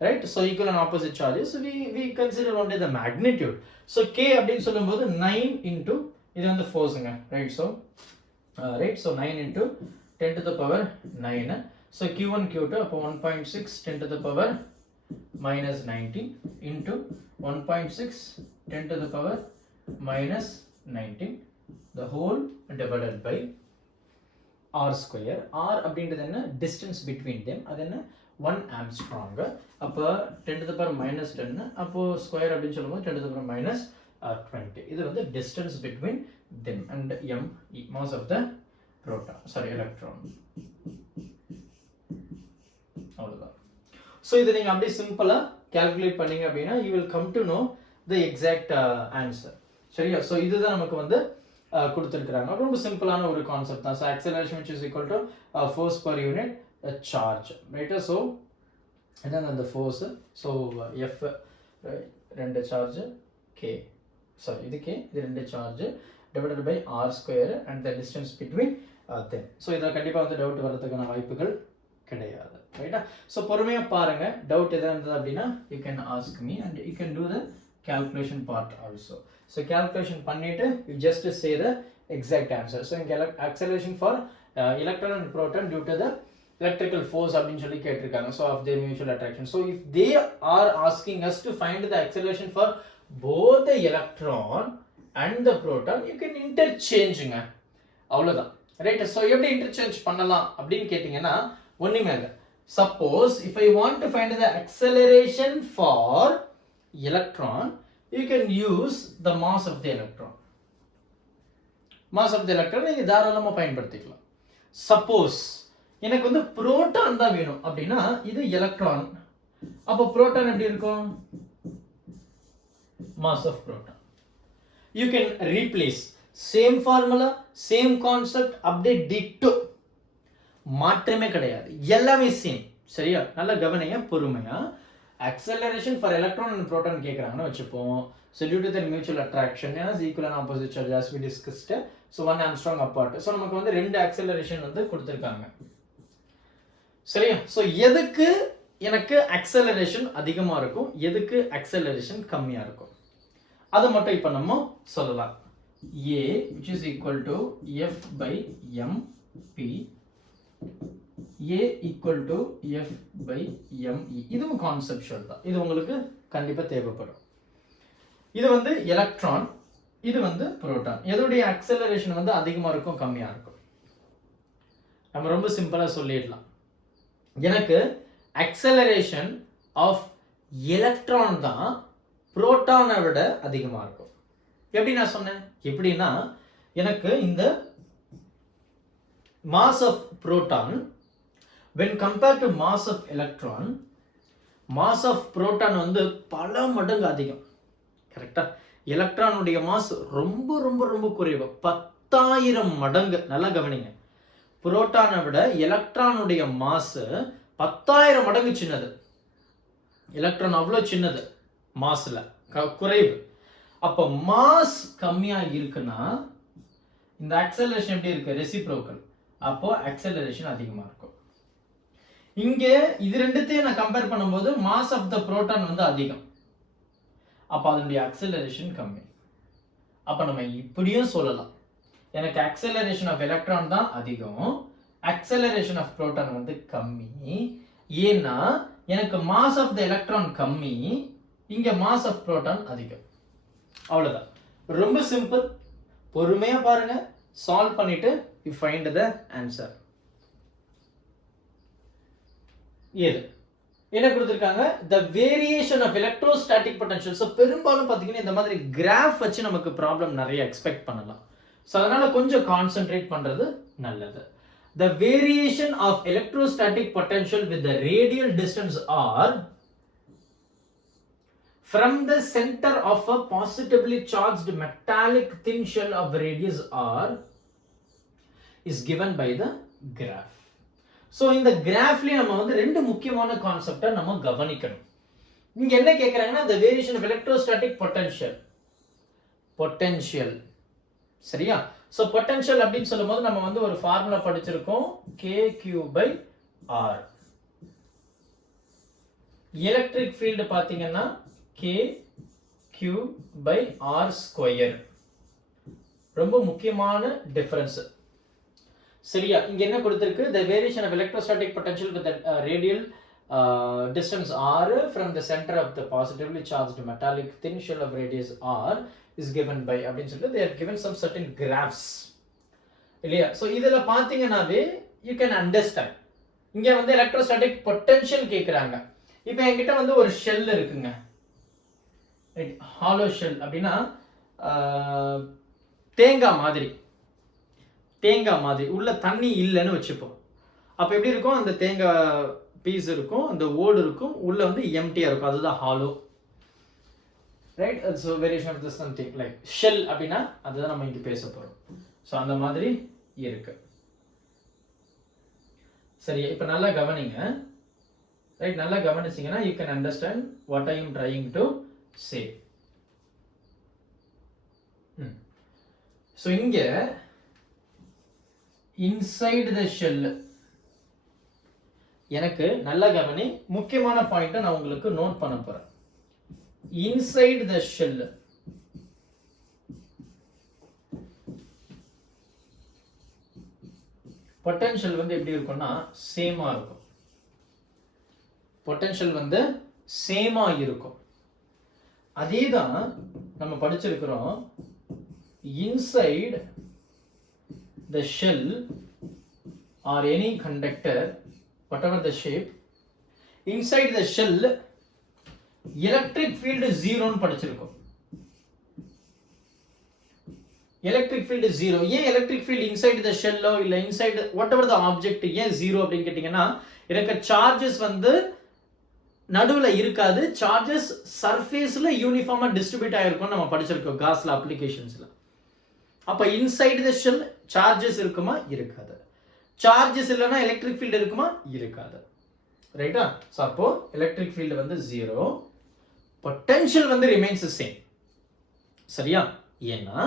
right? So equal and opposite charges. So we consider only the magnitude. So K அப்படின்னு சொல்லும்போது 9 into இது வந்து forceங்க, right? So 9 into 10 to the power 9. So Q1 Q2 அப்போ 1.6 10 to the power minus 19 into 1.6 10 to the power minus 19 the whole divided by r square. r அப்படின்றது என்ன distance between them, அது என்ன 1 Armstrong. அப்போ 10 to the power minus 10, அப்போ ஸ்கொயர் அப்படின்னு சொல்லும்போது 10 to the power minus 20. இது வந்து distance between them and m mass of the electron. அவ்வளவுதான். ஸோ இதை நீங்கள் அப்படியே சிம்பிளாக calculate பண்ணீங்க அப்படின்னா you will come to know the exact answer. சரியா? ஸோ இதுதான் நமக்கு வந்து கொடுத்துருக்குறாங்க. ரொம்ப சிம்பிளான ஒரு கான்செப்ட் தான். So acceleration which is equal to force per unit charge, right? So இதான் அந்த ஃபோர்ஸ். ஸோ எஃப் ரெண்டு சார்ஜ் கே, சாரி இது கே, இது ரெண்டு charge divided by R square and the distance between them. So இதில் கண்டிப்பாக வந்து டவுட் வர்றதுக்கான வாய்ப்புகள் கிடையாது, ரைட்டா? ஸோ பொறுமையாக பாருங்க. டவுட் எதாவது இருந்தது அப்படின்னா you can ask me and you can do the calculation part also. So calculation பண்ணிட்டு you just say the exact answer. So இங்க acceleration for electron and proton due to the electrical force அப்படின்னு சொல்லி கேட்டிருக்காங்க. So of their mutual attraction. So if they are asking us to find the acceleration for both the electron and the proton, you can interchangeங்க, அவ்வளவுதான், ரைட்? ஸோ எப்படி இன்டர்சேஞ்ச் பண்ணலாம் அப்படின்னு கேட்டிங்கன்னா ஒன்றுமே இல்லை. Suppose if I want to find the acceleration for electron, you can use the mass of the electron. Mass of the electron நீங்க தாராளமா பயன்படுத்திக்கலாம். Suppose எனக்கு வந்து புரோட்டான் தான் வேணும் அப்படின்னா இது எலக்ட்ரான், அப்போ புரோட்டான் எப்படி இருக்கும்? Mass of proton. You can replace same formula, same concept, அப்படியே ditto, மாற்றமே கிடையாது, எல்லாமே சேம். சரியா? நல்ல கவனிங்க, பொறுமையா. acceleration for electron and proton கேக்குறாங்கன்னு வெச்சுப்போம். So due to the mutual attraction as equal and opposite charge as we discussed, so 1 Armstrong apart. So நமக்கு வந்து ரெண்டு acceleration வந்து கொடுத்திருக்காங்க. சரியா? So எதுக்கு எனக்கு acceleration அதிகமா இருக்கும், எதுக்கு acceleration கம்மியா இருக்கும், அத மட்டும் இப்ப நம்ம சொல்லலாம். A which is equal to F by m p, A equal to F by me. இதுவும் கான்செப்சுவல் தான், இது உங்களுக்கு கண்டிப்பா தேவைப்படும். இது வந்து எலக்ட்ரான், இது வந்து புரோட்டான். எதோடைய அக்சலரேஷன் வந்து அதிகமா இருக்கும், கம்மியா இருக்கும்? நம்ம ரொம்ப சிம்பிளா சொல்லிடலாம். எனக்கு அக்சலரேஷன் ஆஃப் எலக்ட்ரான் தான் புரோட்டானை விட அதிகமா இருக்கும். எப்படி நான் சொன்னேன்? எப்படின்னா எனக்கு இந்த mass of proton when compared to mass of electron, mass of proton வந்து பல மடங்கு அதிகம், கரெக்டா? எலக்ட்ரானுடைய மாஸ் ரொம்ப ரொம்ப ரொம்ப குறைவு, 10,000 மடங்கு. நல்லா கவனிங்க, புரோட்டானை விட எலக்ட்ரானுடைய மாஸ் 10,000 மடங்கு சின்னது. எலக்ட்ரான் அவ்வளோ சின்னது மாஸ்ல, குறைவு. அப்போ மாஸ் கம்மியா இருக்குன்னா இந்த அக்சலரேஷன் எப்படி இருக்கு? ரெசிப்ரோக்கல். அப்போ அக்சலரேஷன் அதிகமா இருக்கும். இங்க இது ரெண்டுத்தையும் நான் கம்பேர் பண்ணும்போது மாஸ் ஆஃப் த புரோட்டான் வந்து அதிகம், அப்ப அதனுடைய அக்சலரேஷன் கம்மி. அப்ப நம்ம இப்படியும் சொல்லலாம், எனக்கு அக்சலரேஷன் ஆஃப் எலக்ட்ரான் தான் அதிகம், அக்சலரேஷன் ஆஃப் புரோட்டான் வந்து கம்மி. ஏன்னா எனக்கு மாஸ் ஆஃப் த எலக்ட்ரான் கம்மி, இங்க மாஸ் ஆஃப் புரோட்டான் அதிகம். அவ்வளவுதான், ரொம்ப சிம்பிள். பொறுமையா பாருங்க, சால்வ் பண்ணிட்டு you find the answer. இது என்ன கொடுத்திருக்காங்க? the variation of electrostatic potential. so பெரும்பாலும் பாத்தீங்கன்னா இந்த மாதிரி கிராஃப் வச்சு நமக்கு ப்ராப்ளம் நிறைய எக்ஸ்பெக்ட் பண்ணலாம். சோ அதனால கொஞ்சம் கான்சென்ட்ரேட் பண்றது நல்லது. the variation of electrostatic potential with the radial distance r from the center of a positively charged metallic thin shell of radius r is given by the graph. So இந்த கிராஃப்லயே நம்ம வந்து ரெண்டு முக்கியமான கான்செப்டை நம்ம கவனிக்கணும். இங்க என்ன கேக்குறாங்கன்னா the variation of electrostatic potential. சரியா? so potential அப்படின்னு சொல்லும்போது நம்ம வந்து ஒரு ஃபார்முலா படிச்சிருக்கோம், kq/r. எலக்ட்ரிக் ஃபீல்ட் பாத்தீங்கன்னா kq/r². ரொம்ப முக்கியமான டிஃபரன்ஸ். சரியா? இங்க என்ன கொடுத்திருக்கு? the variation of electrostatic potential with the radial distance r from the center of the positively charged metallic thin shell of radius r is given by அப்படின்னு சொல்லிட்டு they are given some certain graphs இல்லையா. ஸோ இதில் பார்த்தீங்கன்னாவே you can understand. இங்கே வந்து எலக்ட்ரோஸ்டாட்டிக் பொட்டன்ஷியல் கேட்குறாங்க. இப்போ என்கிட்ட வந்து ஒரு ஷெல் இருக்குங்க, ஹாலோ ஷெல் அப்படின்னா தேங்காய் மாதிரி உள்ள தண்ணி இல்லைன்னு வச்சுப்போம். அப்போ எப்படி இருக்கும், அந்த தேங்காய் பீஸ் இருக்கும், அந்த ஓடு இருக்கும், உள்ள வந்து எம்டியாக இருக்கும், அதுதான் hollow, right. So variation of this something like shell அப்படின்னா அதுதான் நம்ம இங்கே பேச போகிறோம். ஸோ அந்த மாதிரி இருக்கு. சரி, இப்போ நல்லா கவனிங்க, ரைட். நல்லா கவனிச்சிங்கன்னா you can understand what I am trying to say. So இங்கே இன்சைட் த ஷெல் எனக்கு நல்ல கவனி, முக்கியமான பாயிண்ட்டை நான் உங்களுக்கு நோட் பண்ண போறேன். இன்சைட் த ஷெல் பொட்டன்ஷியல் வந்து எப்படி இருக்கும்னா சேமா இருக்கும். பொட்டன்ஷியல் வந்து சேமா இருக்கும். அதே தான் நம்ம படிச்சிருக்கிறோம். Inside the shell or any conductor, whatever the shape, inside the shell electric field is zero னு படிச்சிருக்கோம். electric field is zero. ஏன் electric field inside the shell இல்ல inside whatever the object ஏன் zero அப்படின்னு கேட்டீங்கன்னா, எனக்கு charges வந்து நடுவுல இருக்காது, charges surfaceல யூனிஃபார்மா டிஸ்ட்ரிபியூட் ஆயிருக்கும் நம்ம படிச்சிருக்கோம் காஸ்ல அப்ளிகேஷன்ஸ்ல. அப்ப இன்சைட் த ஷெல் சார்ஜஸ் இருக்குமா, இருக்காது. சார்ஜஸ் இல்லைன்னா எலக்ட்ரிக் ஃபீல்டு இருக்குமா, இருக்காது, ரைட்டா. ஸோ அப்போ எலக்ட்ரிக் ஃபீல்டு வந்து ஜீரோ, பொட்டன்ஷியல் வந்து ரிமைன்ஸ் சேம், சரியா. ஏன்னா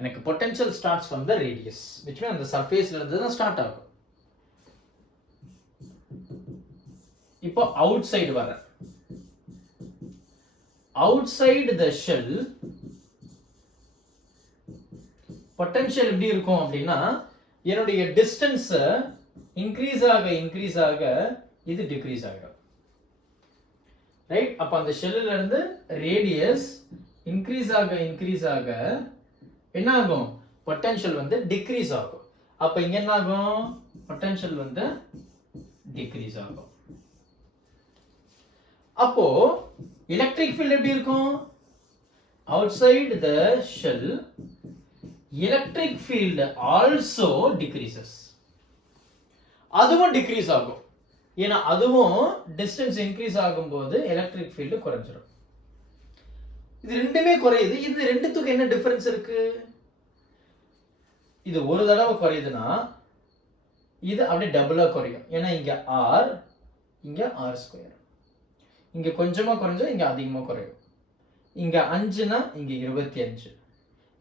எனக்கு potential starts from the radius, which means அந்த சர்ஃபேஸ்ல இருந்து தான் ஸ்டார்ட் ஆகும். இப்போ அவுட் சைடு வர, அவுட் சைடு த ஷெல் பொட்டன்ஷியல் எப்படி இருக்கும் அப்படின்னா, என்னுடைய டிஸ்டன்ஸ் இன்க்ரீஸ் ஆக இது டிக்ரீஸ் ஆகும், ரைட். அப்ப அந்த ஷெல்லில் இருந்து ரேடியஸ் இன்க்ரீஸ் ஆக என்ன ஆகும், பொட்டன்ஷியல் வந்து டிக்ரீஸ் ஆகும். அப்ப இங்க என்ன ஆகும், பொட்டன்ஷியல் வந்து டிக்ரீஸ் ஆகும். அப்போ எலக்ட்ரிக் ஃபீல்ட் எப்படி இருக்கும், out side the shell electric field also decreases. அதுவும் டிக்ரீஸ் ஆகும். ஏன்னா அதுவும் டிஸ்டன்ஸ் இன்க்ரீஸ் ஆகும்போது எலக்ட்ரிக் ஃபீல்டு குறைஞ்சிடும். இது ரெண்டுமே குறையுது. இது ரெண்டுத்துக்கு என்ன டிஃபரன்ஸ் இருக்கு, இது ஒரு தடவை குறையுதுன்னா இது அப்படியே டபுளா குறையும். ஏன்னா இங்க ஆர், இங்க ஆர் ஸ்கொயர், இங்க கொஞ்சமா குறைஞ்சா இங்க அதிகமா குறையும். இங்க 5னா இங்க 25,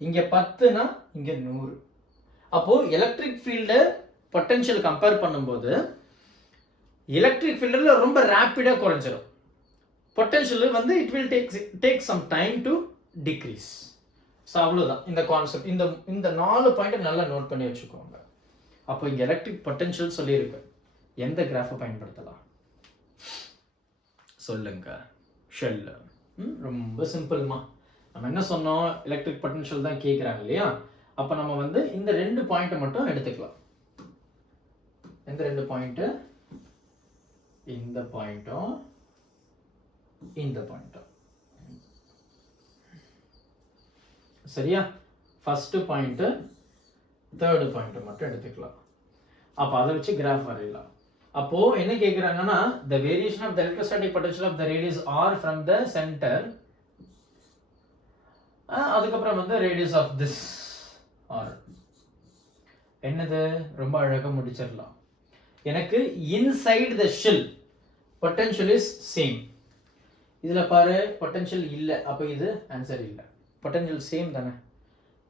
இங்க 10னா இங்க 100. அப்போ எலக்ட்ரிக் ஃபீல்ட பொட்டன்ஷியல் கம்பேர் பண்ணும்போது எலக்ட்ரிக் ஃபீல்ட்ல ரொம்ப ரேப்பிடா குறைஞ்சிடும். பொட்டன்ஷியல் வந்து it will take some time to decrease. So அவ்வளோதான் இந்த கான்செப்ட். இந்த 4 பாயிண்ட் நல்லா நோட் பண்ணி வச்சுக்கோங்க. அப்போ இங்க எலக்ட்ரிக் பொட்டன்ஷியல் சொல்லியிருக்கு. எந்த கிராஃபை பயன்படுத்தலாம் சொல்லுங்க, ஷெல். ரொம்ப சிம்பிள்மா. நம்ம என்ன சொன்னோம், எலக்ட்ரிக் பொட்டன்ஷியல் தான் கேட்குறாங்க இல்லையா. அப்போ நம்ம வந்து இந்த 2 பாயிண்ட்டை மட்டும் எடுத்துக்கலாம். எந்த 2 பாயிண்ட்டு, இந்த பாயிண்ட்டும் இந்த பாயிண்ட்டும், சரியா. ஃபர்ஸ்ட் பாயிண்ட், தேர்ட் பாயிண்ட் மட்டும் எடுத்துக்கலாம். அப்போ அதை வச்சு கிராஃப் வரையலாம். அப்போ என்ன கேட்குறாங்கன்னா, the variation of the electrostatic potential of the radius r from the center, அதுக்கப்புறம் வந்து ரேடியஸ் ஆஃப் திஸ் ஆர் என்னது, ரொம்ப அழகாக முடிச்சிடலாம். எனக்கு inside the shell potential is same. இதில் பாரு பொட்டன்ஷியல் இல்லை, அப்போ இது ஆன்சர் இல்லை. பொட்டன்ஷியல் சேம் தானே.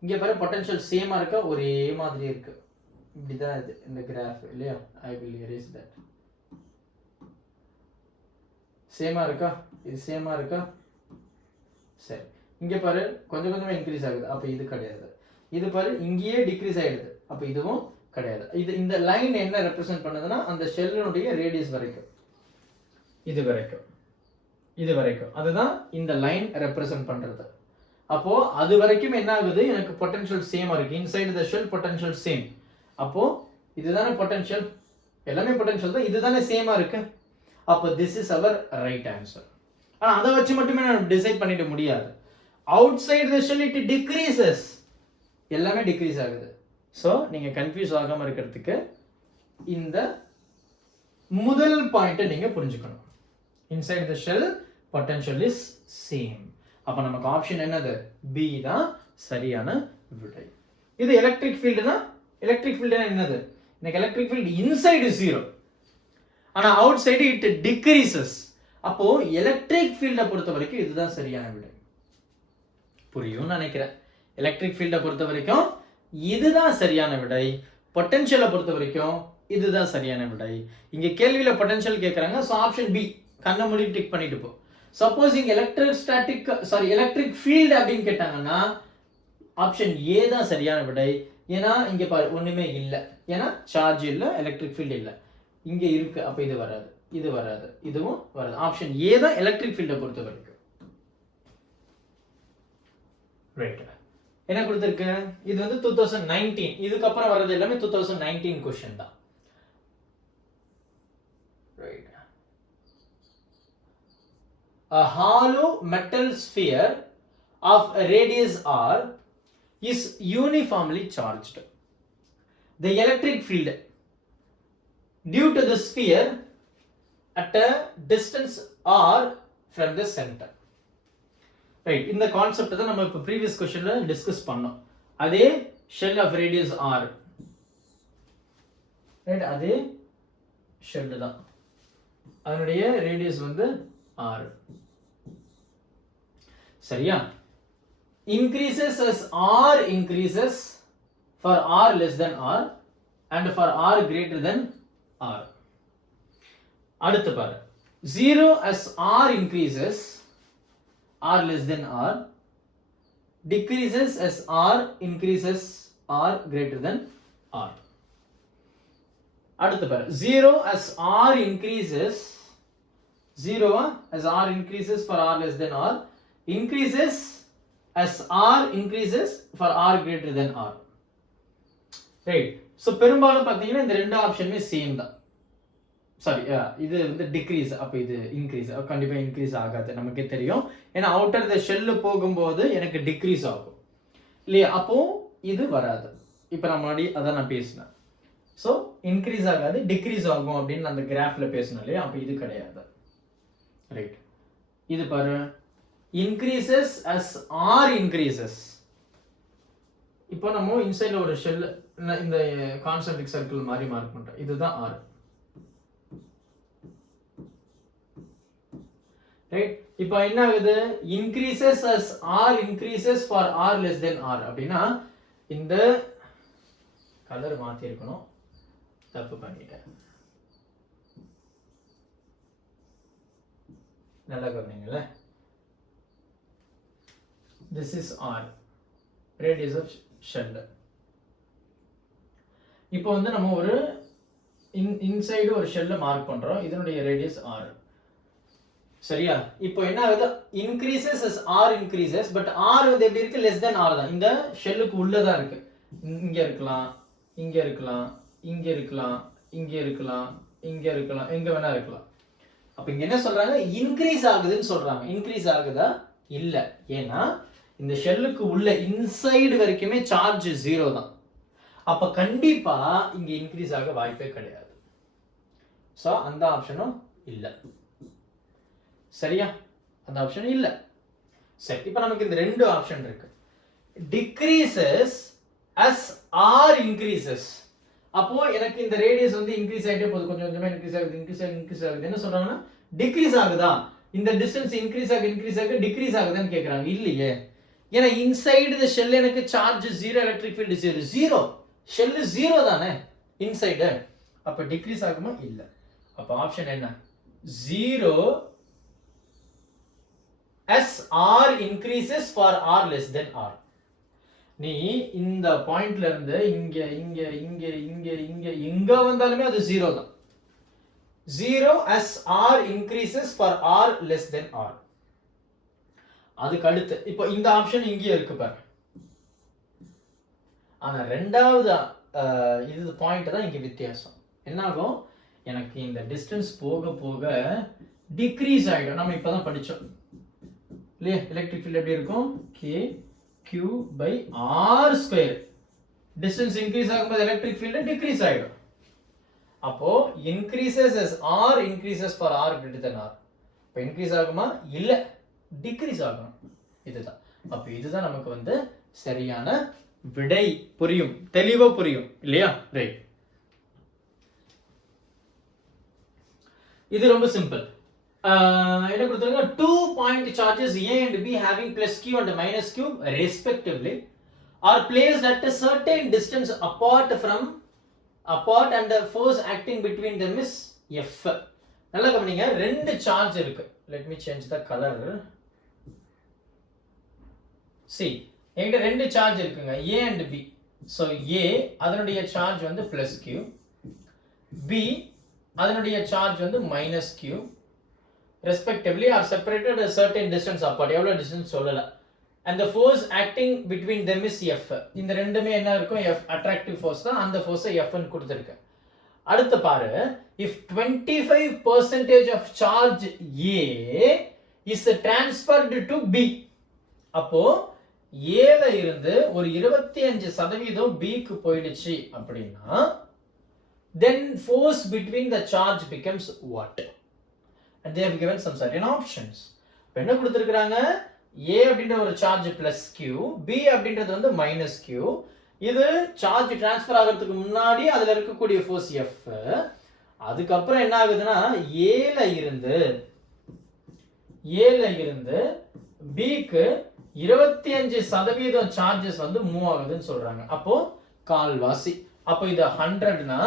இங்கே பாரு பொட்டன்ஷியல் சேமாக இருக்க, ஒரே மாதிரி இருக்கு. இப்படிதான் இது இந்த கிராஃப் இல்லையா. I will erase that. சேமாக இருக்கா, இது சேமாக இருக்கா, சரி. இங்கே பாரு கொஞ்சம் கொஞ்சமாக இன்க்ரீஸ் ஆகுது, அப்போ இது கிடையாது. இது பாரு இங்கேயே டிக்ரீஸ் ஆகிடுது, அப்போ இதுவும் கிடையாது. இது இந்த லைன் என்ன ரெப்ரசென்ட் பண்ணுதுன்னா அந்த ஷெல்லினுடைய ரேடியஸ் வரைக்கும். இது வரைக்கும் அதுதான் இந்த லைன் ரெப்ரசன்ட் பண்றது. அப்போ அது வரைக்கும் என்ன ஆகுது, எனக்கு பொட்டன்ஷியல் சேமா இருக்கு. Inside the shell potential same. அப்போ இதுதானே பொட்டன்ஷியல், எல்லாமே பொட்டன்ஷியல் தான், இதுதானே சேமா இருக்கு. அப்போ this is our right answer. ஆனா அதை வச்சு மட்டுமே நான் டிசைட் பண்ணிட முடியாது. Outside the shell it decreases, எல்லாமே டிக்ரீஸ் ஆகுது. ஸோ நீங்க கன்ஃபியூஸ் ஆகாம இருக்கிறதுக்கு இந்த முதல் பாயிண்ட்டை நீங்க புரிஞ்சுக்கணும். Inside the shell potential is same. அப்ப நமக்கு ஆப்ஷன் என்னது, பி தான் சரியான விடை. இது எலக்ட்ரிக் ஃபீல்டுனா, எலக்ட்ரிக் ஃபீல்டு என்னது, எனக்கு எலக்ட்ரிக் ஃபீல்டு இன்சைடு 0 ஆனா அவுட் சைடு இட் டிக்ரீசஸ். அப்போ எலக்ட்ரிக் ஃபீல்டை பொறுத்த வரைக்கும் இதுதான் சரியான விடை. புரியும் நினைக்கிறேன். எலக்ட்ரிக் ஃபீல்டை பொறுத்த வரைக்கும் இதுதான் சரியான விடை. பொட்டன்ஷியலை பொறுத்த வரைக்கும் இதுதான் சரியான விடை. இங்க கேள்வியில பொட்டன்ஷியல் கேட்கறாங்க. சோ ஆப்ஷன் பி கண்ணை மூடி டிக் பண்ணிட்டு போ. சப்போஸ் இங்க எலக்ட்ரிக் ஃபீல்ட் அப்படின்னு கேட்டாங்கன்னா ஆப்ஷன் ஏ தான் சரியான விடை. ஏன்னா இங்க பாரு ஒண்ணுமே இல்லை, ஏன்னா சார்ஜ் இல்லை, எலக்ட்ரிக் ஃபீல்ட் இல்லை, இங்க இருக்கு. அப்ப இது வராது, இது வராது, இதுவும் வராது. ஆப்ஷன் ஏ தான் எலக்ட்ரிக் ஃபீல்டை பொறுத்த வரைக்கும் ரைட். என்ன கொடுத்திருக்கு, இது வந்து 2019, இதுக்கப்புறம் வர்றது எல்லாமே 2019 क्वेश्चन தான். Right. A hollow metal sphere of a radius r is uniformly charged. The electric field due to the sphere at a distance r from the center. Right. இந்த கான்செப்ட் தான் நம்ம இப்ப ப்ரீவியஸ் क्वेश्चनல டிஸ்கஸ் பண்ணோம். அதே shell of radius r, right, அதே ஷெல் தான், அதனுடைய ரேடியஸ் வந்து r. சரியா? increases as r increases for r less than r and for r greater than r. அடுத்து பாரு, 0 as r increases, r less than r, decreases as r increases, r greater than r. அடுத்து பாரு, 0 as r increases, 0 as r increases for r less than r, increases as r increases for r greater than r. Right. So பெரும்பாலும் பாத்தீங்கன்னா இந்த ரெண்டு ஆப்ஷனுமே சேம் தான். சாரி, இது வந்து டிக்ரீஸ், அப்ப இது இன்க்ரீஸ். கண்டிப்பா இன்க்ரீஸ் ஆகாது, நமக்கே தெரியும். ஏன்னா அவுட்டர் த ஷெல் போகும்போது எனக்கு டிக்ரீஸ் ஆகும் இல்லையா, அப்போ இது வராது. இப்ப நான் முன்னாடி அதான் நான் பேசினேன். ஸோ இன்க்ரீஸ் ஆகாது, டிக்ரீஸ் ஆகும் அப்படின்னு அந்த கிராஃப்ல பேசணும் இல்லையா, அப்ப இது கிடையாது. ரைட். இது பாரு, increases as r increases. இப்போ நம்ம இன்சைட்ல ஒரு ஷெல் இந்த கான்சென்ட்ரிக் சர்க்கிள் மாதிரி மார்க் பண்றோம், இதுதான் r. ரைட். இப்போ என்ன ஆகுது, increases as r increases for r less than r அப்படினா இந்த கலர் மாத்தி இருக்கணும், தப்பு பண்ணிட்டேன். நல்லா கவனிங்களே. This is r, radius of shell. இப்போ வந்து நம்ம ஒரு இன்சைடு ஒரு ஷெல்ல மார்க் பண்றோம், இதனுடைய ரேடியஸ் r. சரியா? இப்போ என்ன ஆகுது, increases as r increases, but r வந்து எப்படி இருக்கு, less than r தான். இந்த ஷெல்லுக்கு உள்ளதா இருக்கு. இங்க இருக்கலாம், இங்க இருக்கலாம், இங்க இருக்கலாம், இங்க இருக்கலாம், இங்க இருக்கலாம், எங்க வேணா இருக்கலாம். அப்ப இங்க என்ன சொல்றாங்க, இன்க்ரீஸ் ஆகுதுன்னு சொல்றாங்க. இன்க்ரீஸ் ஆகுதா? இல்ல. ஏன்னா இந்த ஷெல்லுக்கு உள்ள இன்சைடு வரைக்குமே சார்ஜ் 0 தான். அப்ப கண்டிப்பா இங்க இன்க்ரீஸ் ஆக வாய்ப்பே கிடையாது. சோ அந்த ஆப்ஷனும் இல்ல. சரியா? அந்த ஆப்ஷன் இல்ல. சரி, இப்போ நமக்கு இந்த ரெண்டு ஆப்ஷன் இருக்கு. decreases as r increases. அப்போ எனக்கு இந்த ரேடியஸ் வந்து இன்க்ரீஸ் ஆயிட்டே போகுது, கொஞ்சம் கொஞ்சமா இன்க்ரீஸ் ஆகுது. என்ன சொல்றாங்கன்னா டிக்ரீஸ் ஆகுதா, இந்த டிஸ்டன்ஸ் இன்க்ரீஸ் ஆக டிக்ரீஸ் ஆகுதான்னு கேக்குறாங்க. இல்லையே, ஏன்னா இன்சைடு தி ஷெல் எனக்கு சார்ஜ் 0, எலக்ட்ரிக் ஃபீல்ட் 0. ஷெல் 0 தானே இன்சைடு, அப்ப டிக்ரீஸ் ஆகுமா? இல்ல. அப்ப ஆப்ஷன் என்ன, 0 as r increases for r less than r. நீ இந்த பாயிண்ட்ல இருந்து இங்க இங்க இங்க இங்க இங்க எங்க வந்தாலுமே அது 0 தான். 0 as r increases for r less than r. அதுக்கு அடுத்து இப்போ இந்த ஆப்ஷன் இங்கே இருக்கு பாரு. ஆனா ரெண்டாவது இது பாயிண்ட் தான் இங்க வித்தியாசம். என்ன ஆகும், எனக்கு இந்த டிஸ்டன்ஸ் போக போக டிக்ரீஸ் ஆயிடும். நம்ம இப்பதான் படிச்சோம் இல்லையா, எலக்ட்ரிக் ஃபீல்ட் எப்படி இருக்கும், k q by r square. Distance increase ஆகும்போது எலக்ட்ரிக் ஃபீல்ட் டிக்ரீஸ் ஆயிடும். அப்போ increases as r increases for r greater than r. இப்போ இன்க்ரீஸ் ஆகுமா, இல்ல டிக்ரீஸ் ஆகும். இதுதான். அப்ப இதுதான் நமக்கு வந்து சரியான விடை. புரியும், தெளிவா புரியும் இல்லையா? ரைட். இது ரொம்ப சிம்பிள். என்ன கொடுத்தாங்க, 2 point charges A and B having plus q and minus q respectively are placed at a certain distance apart and the force acting between them is F. நல்லா கவனிங்க, ரெண்டு சார்ஜ் இருக்கு. let me change the color. see, என்கிட்ட ரெண்டு சார்ஜ் இருக்குங்க, A and B. so A அதனுடைய சார்ஜ் வந்து plus q, B அதனுடைய சார்ஜ் வந்து minus q respectively are separated a certain distance apart. எவ்வளவு டிஸ்டன்ஸ் சொல்லல. and the force acting between them is F. இந்த ரெண்டுமே என்ன இருக்கும், F attractive force தான். அந்த force F ன்னு கொடுத்திருக்கு. அடுத்து பாரு, if 25% of charge A is transferred to B, அப்போ A ல இருந்து ஒரு 25% B க்கு போயிடுச்சு அப்படின்னா then force between the charge becomes what? and they have given some certain options. என்ன கொடுத்திருக்காங்க, A அப்படின்ற ஒரு சார்ஜ் plus q, B அப்படின்றது வந்து minus q. இது சார்ஜ் டிரான்ஸ்ஃபர் ஆகிறதுக்கு முன்னாடி அதுல இருக்கக்கூடிய ஃபோர்ஸ் F. அதுக்கு அப்புறம் என்ன ஆகுதுன்னா, A ல இருந்து B க்கு 25% சார்ஜஸ் வந்து மூவ் ஆகுதுன்னு சொல்றாங்க. அப்போ கால்வாசி. அப்போ இது 100னா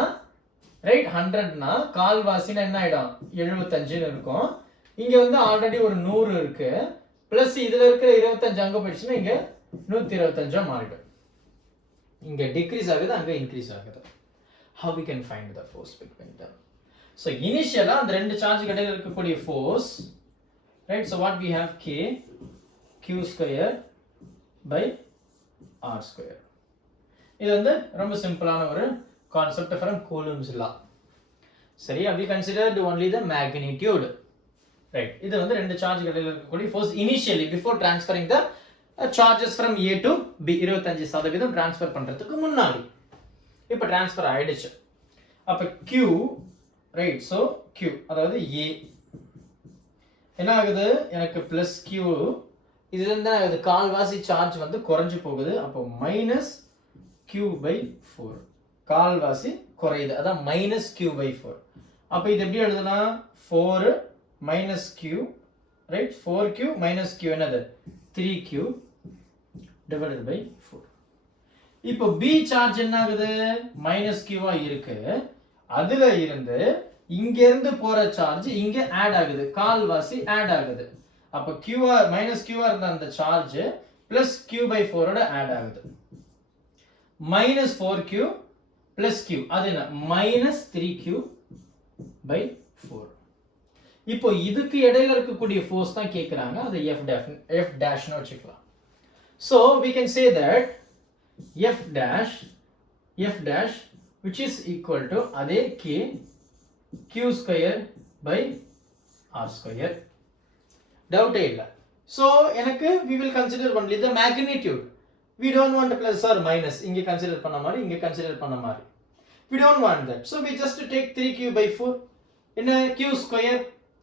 ரைட், 100னா கால்வாசினா என்ன ஆயிடும், 75 இருக்கும். இங்க வந்து ஆல்ரெடி ஒரு 100 இருக்கு, பிளஸ் இதுல இருக்கிற 25 அங்க போயிடுச்சுன்னா இங்க 125 மாறிடும். இங்க டிக்ரீஸ் ஆகுது, அங்க இன்க்ரீஸ் ஆகுது. how we can find the force between them? so initially அந்த ரெண்டு சார்ஜ் இடையில இருக்கக்கூடிய force, right. so what we have, k q square by r square. இது வந்து ரொம்ப சிம்பிளான ஒரு கான்செப்ட் from Coulomb's law. சரி, we considered only the magnitude, right. இது வந்து ரெண்டு சார்ஜ் இடையில இருக்கக்கூடிய force initially before transferring the charges from A to B. 25% transfer பண்றதுக்கு முன்னாடி. இப்ப transfer ஆயிடுச்சு. அப்ப Q, right. so Q அதாவது A என்ன ஆகுது, எனக்கு plus Q, இதுல இருந்து அது கால்வாசி சார்ஜ் வந்து குறைஞ்சு போகுது. அப்போ minus Q by 4, கால்வாசி குறையுது, அதான் minus Q by 4. அப்ப இது எப்படி எழுதலாம், 4 minus Q, right. 4Q minus Q என்னது, 3Q divided by 4. இப்போ B சார்ஜ் என்ன ஆகுது, minus Q ஆ இருக்கு. அதுல இருந்து இங்க இருந்து போற சார்ஜ் இங்க ஆட் ஆகுது, கால்வாசி ஆட் ஆகுது. அப்ப Q minus Q இருந்த அந்த சார்ஜ் plus Q by 4 ஓட ஆட் ஆகுது. minus 4Q plus Q, அது என்ன, minus 3Q by 4. இப்போ இதுக்கு இடையில இருக்கக்கூடிய ஃபோர்ஸ் தான் கேக்குறாங்க, அது F dash னு வச்சுக்கலாம். so we can say that F dash which is equal to அதே k q square by r square. டவுட்டே இல்ல. so எனக்கு we will consider only the magnitude. we don't want plus or minus, இங்க கன்சிடர் பண்ண மாதிரி இங்க கன்சிடர் பண்ண மாதிரி. we don't want that. so we just take 3q by 4. என்ன, q square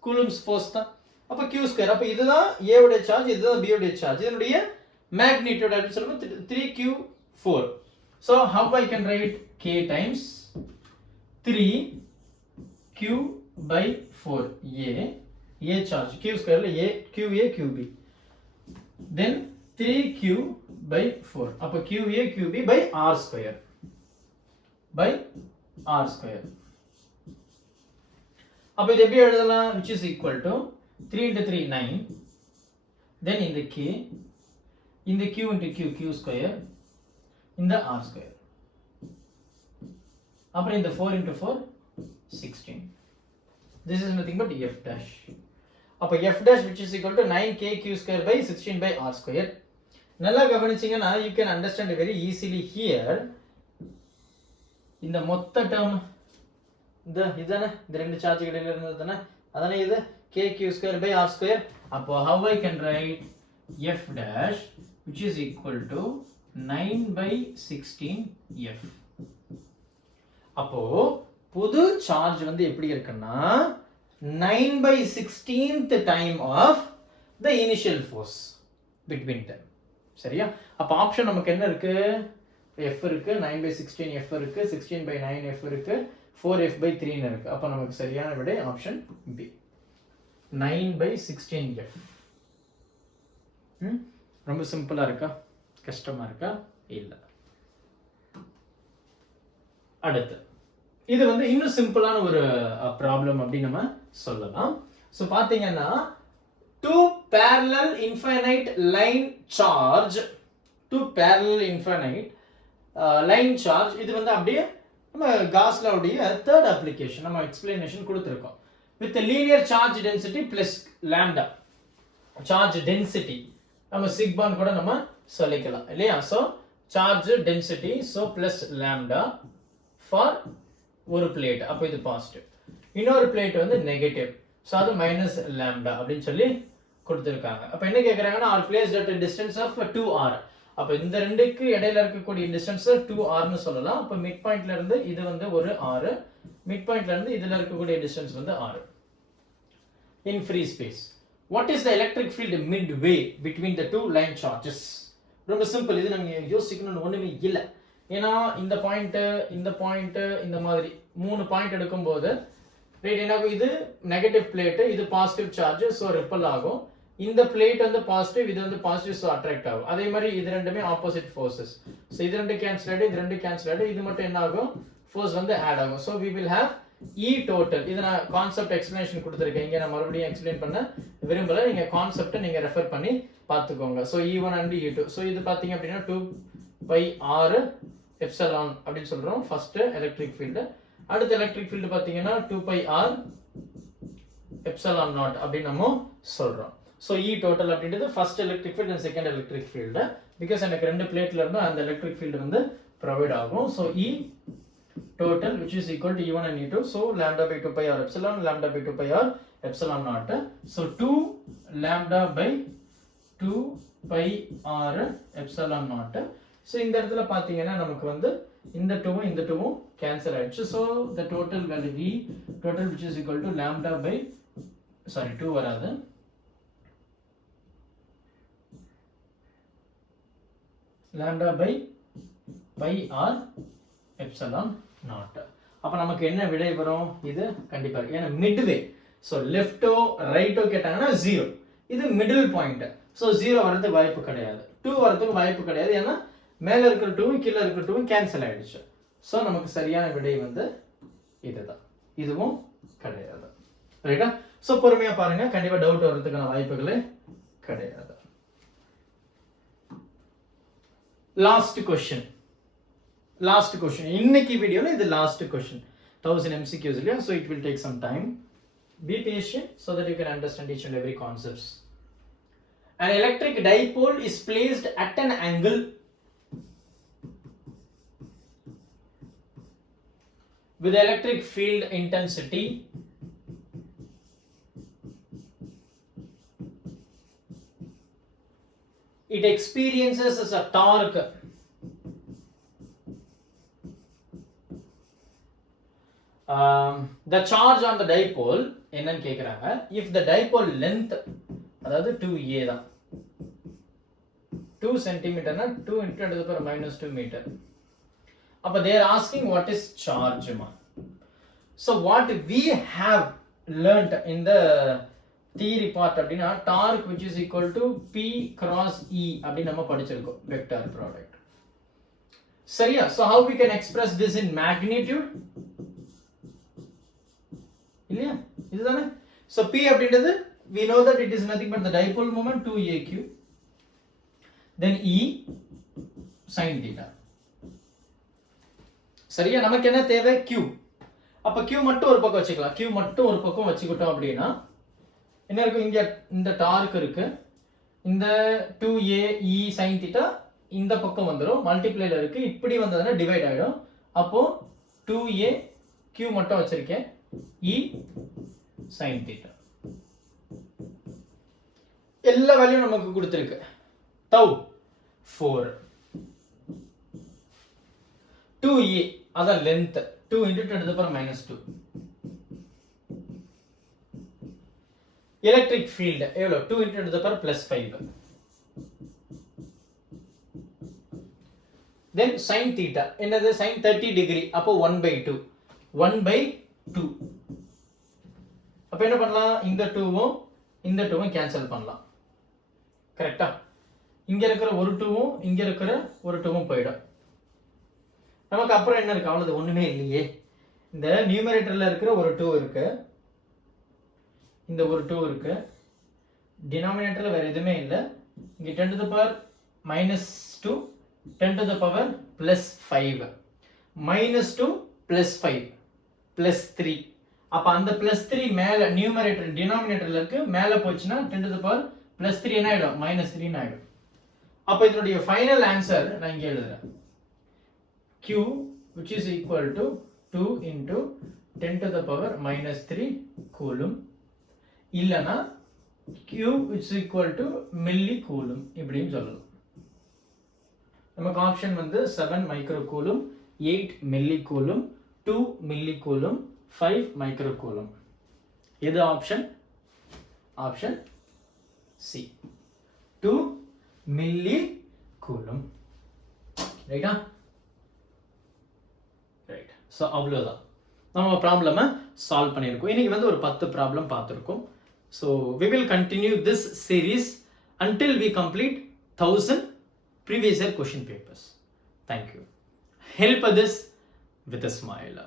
Coulomb's force தான். அப்ப q square, அப்ப இதுதான் A உடைய சார்ஜ், இதுதான் B உடைய சார்ஜ். இதனுடைய magnitude அப்படி சொல்லும்போது 3q4. so how I can write k times 3q by 4 A charge, q square ல A, QA, QB. then 3q by 4. அப்ப QA, QB by R square. அப்ப இது எப்படி எழுதலாம், which is equal to 3 into 3 9. then in the k, in the q into q square, in the r square. அப்புறம் இந்த 4 into 4 16. this is nothing but f dash. அப்ப f dash which is equal to 9kq square by 16 by r square. நல்லா கவனிச்சீங்கன்னா you can understand very easily here. இந்த மொத்த டேர்ம் இதானே இந்த ரெண்டு சார்ஜ் இடையில இருந்தது தானே, அதானே இது kq square by r square. அப்போ how I can write f dash which is equal to 9 by 16 f. அப்போ புது சார்ஜ் வந்து எப்படி இருக்குன்னா 9 by 16th time of the initial force between them. சரியா? அப்ப ஆப்ஷன் நமக்கு என்ன இருக்கு? f இருக்கு, 9 by 16 f இருக்கு, 16 by 9 f இருக்கு, 4f by 3 இருக்கு. அப்ப நமக்கு சரியான விடை ஆப்ஷன் B, 9 by 16 f. ரொம்ப சிம்பிளா இருக்கா? கஷ்டமா இருக்கா? இல்ல. அடுத்து இது வந்து இன்னும் சிம்பிளான ஒரு ப்ராப்ளம் அப்படி நம்ம சொல்லலாம். சோ பாத்தீங்கன்னா two parallel infinite line charge line charge இது வந்து அப்படியே நம்ம காஸ் லா உடைய third application நம்ம எக்ஸ்பிளனேஷன் கொடுத்திருக்கோம். with a linear charge density plus lambda charge density நம்ம சிக்மான்னு கூட நம்ம சொல்லிக்கலாம் இல்லையா? So charge density so plus lambda for ஒரு பிளேட், அப்ப இது பாசிட்டிவ், இன்னொரு பிளேட் வந்து நெகட்டிவ், சோ அது மைனஸ் லாம்டா அப்படின்னு சொல்லி கொடுத்திருக்காங்க. அப்ப என்ன கேக்குறாங்கன்னா are placed at a distance of 2r. அப்ப இந்த ரெண்டுக்கு இடையில இருக்கக்கூடிய டிஸ்டன்ஸ் 2r னு சொல்லலாம். அப்ப மிட் பாயிண்ட்ல இருந்து இது வந்து ஒரு r, மிட் பாயிண்ட்ல இருந்து இதுல இருக்கக்கூடிய டிஸ்டன்ஸ் வந்து r. in free space what is the electric field midway between the two line charges? ரொம்ப சிம்பிள், இது நம்ம யோசிக்கணும்னு ஒண்ணுமே இல்ல. ஏன்னா இந்த பாயிண்ட் இந்த மாதிரி மூணு பாயிண்ட் எடுக்கும்போது ரைட் என்ன ஆகும், இது நெகட்டிவ் பிளேட், இது பாசிட்டிவ் சார்ஜ், சோ ரிப்பல் ஆகும். இந்த பிளேட் வந்து பாசிட்டிவ், இது வந்து பாசிட்டிவ், சோ அட்ராக்ட் ஆகும். அதே மாதிரி இது ரெண்டுமே ஆப்போசிட் ஃபோர்சஸ். சோ இது ரெண்டு கேன்சல் ஆயிடு, இது ரெண்டு கேன்சல் ஆயிடு, இது மட்டும் என்ன ஆகும், ஃபோர்ஸ் வந்து ஆட் ஆகும். So we will have E total. இது நான் கான்செப்ட் எக்ஸ்பிளனேஷன் கொடுத்திருக்கேன், இங்க நான் மறுபடியும் எக்ஸ்பிளைன் பண்ண விரும்பல, நீங்க கான்செப்ட்டை நீங்க ரெஃபர் பண்ணி பாத்துக்கோங்க. So E1 and E2. So இது பாத்தீங்க அப்படினா 2 pi r epsilon அப்படி சொல்றோம் ஃபர்ஸ்ட் எலக்ட்ரிக் ஃபீல்ட். அடுத்து எலக்ட்ரிக் ஃபீல்ட் பாத்தீங்கன்னா 2 pi r epsilon naught அப்படி நம்ம சொல்றோம். சோ E total அப்படின்றது first electric field and second electric field. Because எனக்கு ரெண்டு பிளேட்ல இருந்து அந்த எலக்ட்ரிக் ஃபீல்ட் வந்து ப்ரொவைட் ஆகும். So E total which is equal to E1 and E2. So lambda by 2 pi r epsilon, lambda by 2 pi r epsilon naught. So 2 lambda by 2 pi r epsilon naught. So இந்த இடத்துல பாத்தீங்கன்னா நமக்கு வந்து இந்த 2 இந்த 2 கேன்சல் ஆயிடுச்சு. So the total value V total which is equal to lambda by 2 வராது, lambda by pi r epsilon naught. அப்ப நமக்கு என்ன விடை வரும், இது கண்டிப்பா ஏன்னா மிட்வே. சோ லெஃப்ட்டோ ரைட்டோ கேட்டாங்கன்னா 0, இது மிடில் பாயிண்ட். சோ 0 வரதுக்கு வாய்ப்பு கிடையாது, 2 வரதுக்கு வாய்ப்பு கிடையாது, ஏன்னா மேல இருக்கிற 2 கீழ இருக்கிற 2 கேன்சல் ஆயிடுச்சு. சோ நமக்கு சரியான விடை வந்து இதுதான், இதுவும் கிடையாது. ரைட்டா? சோ பொறுமையா பாருங்க, கண்டிப்பா டவுட் வரதுக்கான வாய்ப்புகளே கிடையாது. லாஸ்ட் क्वेश्चन இன்னைக்கு வீடியோல இது லாஸ்ட் क्वेश्चन 1000 MCQs இல்லையா? so it will take some time, be patient so that you can understand each and every concepts. An electric dipole is placed at an angle with electric field intensity it experiences as a torque the charge on the dipole என்னன்னு கேக்குறாங்க. if the dipole length அதாவது 2a தான், 2 cm னா 2 × 10⁻² மீட்டர். அப்ப they are asking what is charge ma. so what we have learnt in the theory part அப்படினா torque which is equal to p cross e அப்படி நம்ம படிச்சிருக்கோம், vector product. சரியா? so how we can express this in magnitude இல்லையா? இதுதானே. so p அப்படின்றது we know that it is nothing but the dipole moment 2aq, then e sin theta. சரியா? நமக்கு என்ன தேவை, q. அப்போ Q மட்டும் ஒரு பக்கம் வச்சுக்கலாம். Q மட்டும் ஒரு பக்கம் வச்சுக்கிட்டோம் அப்படின்னா என்ன இருக்கும்? இங்கே இந்த டார்க் இருக்கு, இந்த 2a e sin theta இந்த பக்கம் வந்துடும், மல்டிப்ளைல இருக்கு, இப்படி வந்ததுன்னா டிவைட் ஆகிடும். அப்போ 2a Q மட்டும் வச்சிருக்கேன், e sin theta. எல்லா வேல்யூம் நமக்கு கொடுத்துருக்கு. tau 4, 2a அதான் length, 2 into 10 to the power minus 2. Electric field எவ்வளோ? 2 into 10 to the power plus 5. Then sin theta என்னது? sin 30 degree, அப்போ 1/2, 1/2. அப்போ என்ன பண்ணலாம்? இந்த 2வும் இந்த 2வும் கேன்சல் பண்ணலாம். கரெக்டா? இங்க இருக்கிற ஒரு 2வும் இங்க இருக்கிற ஒரு 2வும் போயிடும். நமக்கு அப்புறம் என்ன இருக்கு? அவ்வளவு ஒண்ணுமே இல்லையே. இந்த நியூமரேட்டர்ல இருக்கிற ஒரு 2 இருக்கு, இந்த ஒரு 2 இருக்கு, டினாமினேட்டர்ல வேற எதுவுமே இல்லை. இங்க 10 to the power minus 2, 10 to the power plus 5, minus 2 plus 5 plus 3. அப்ப அந்த plus 3 மேல நியூமரேட்டர் டினாமினேட்டர்ல இருக்கு, மேல போச்சுன்னா 10 to the power plus 3 என்ன ஆயிடும்? minus 3 ஆயிடும். அப்ப இதனுடைய ஃபைனல் ஆன்சர் நான் இங்க எழுதுறேன். Q which is equal to 2 into 10 to the power minus 3 coulomb, இல்லனா Q which is equal to milli coulomb இப்படியும் சொல்லலாம். நமக்கு ஆப்ஷன் வந்து 7 micro coulomb, 8 milli coulomb, 2 milli coulomb, 5 micro coulomb. எது option? Option C, 2 milli coulomb. ரைட்டா? ரைட். ஸோ அவ்வளோதான் நம்ம ப்ராப்ளமை சால்வ் பண்ணியிருக்கோம். இன்னைக்கு வந்து ஒரு 10 ப்ராப்ளம் பார்த்துருக்கோம். So we will continue this series until we complete 1000 previous year question papers. Thank you. Help others with a smile.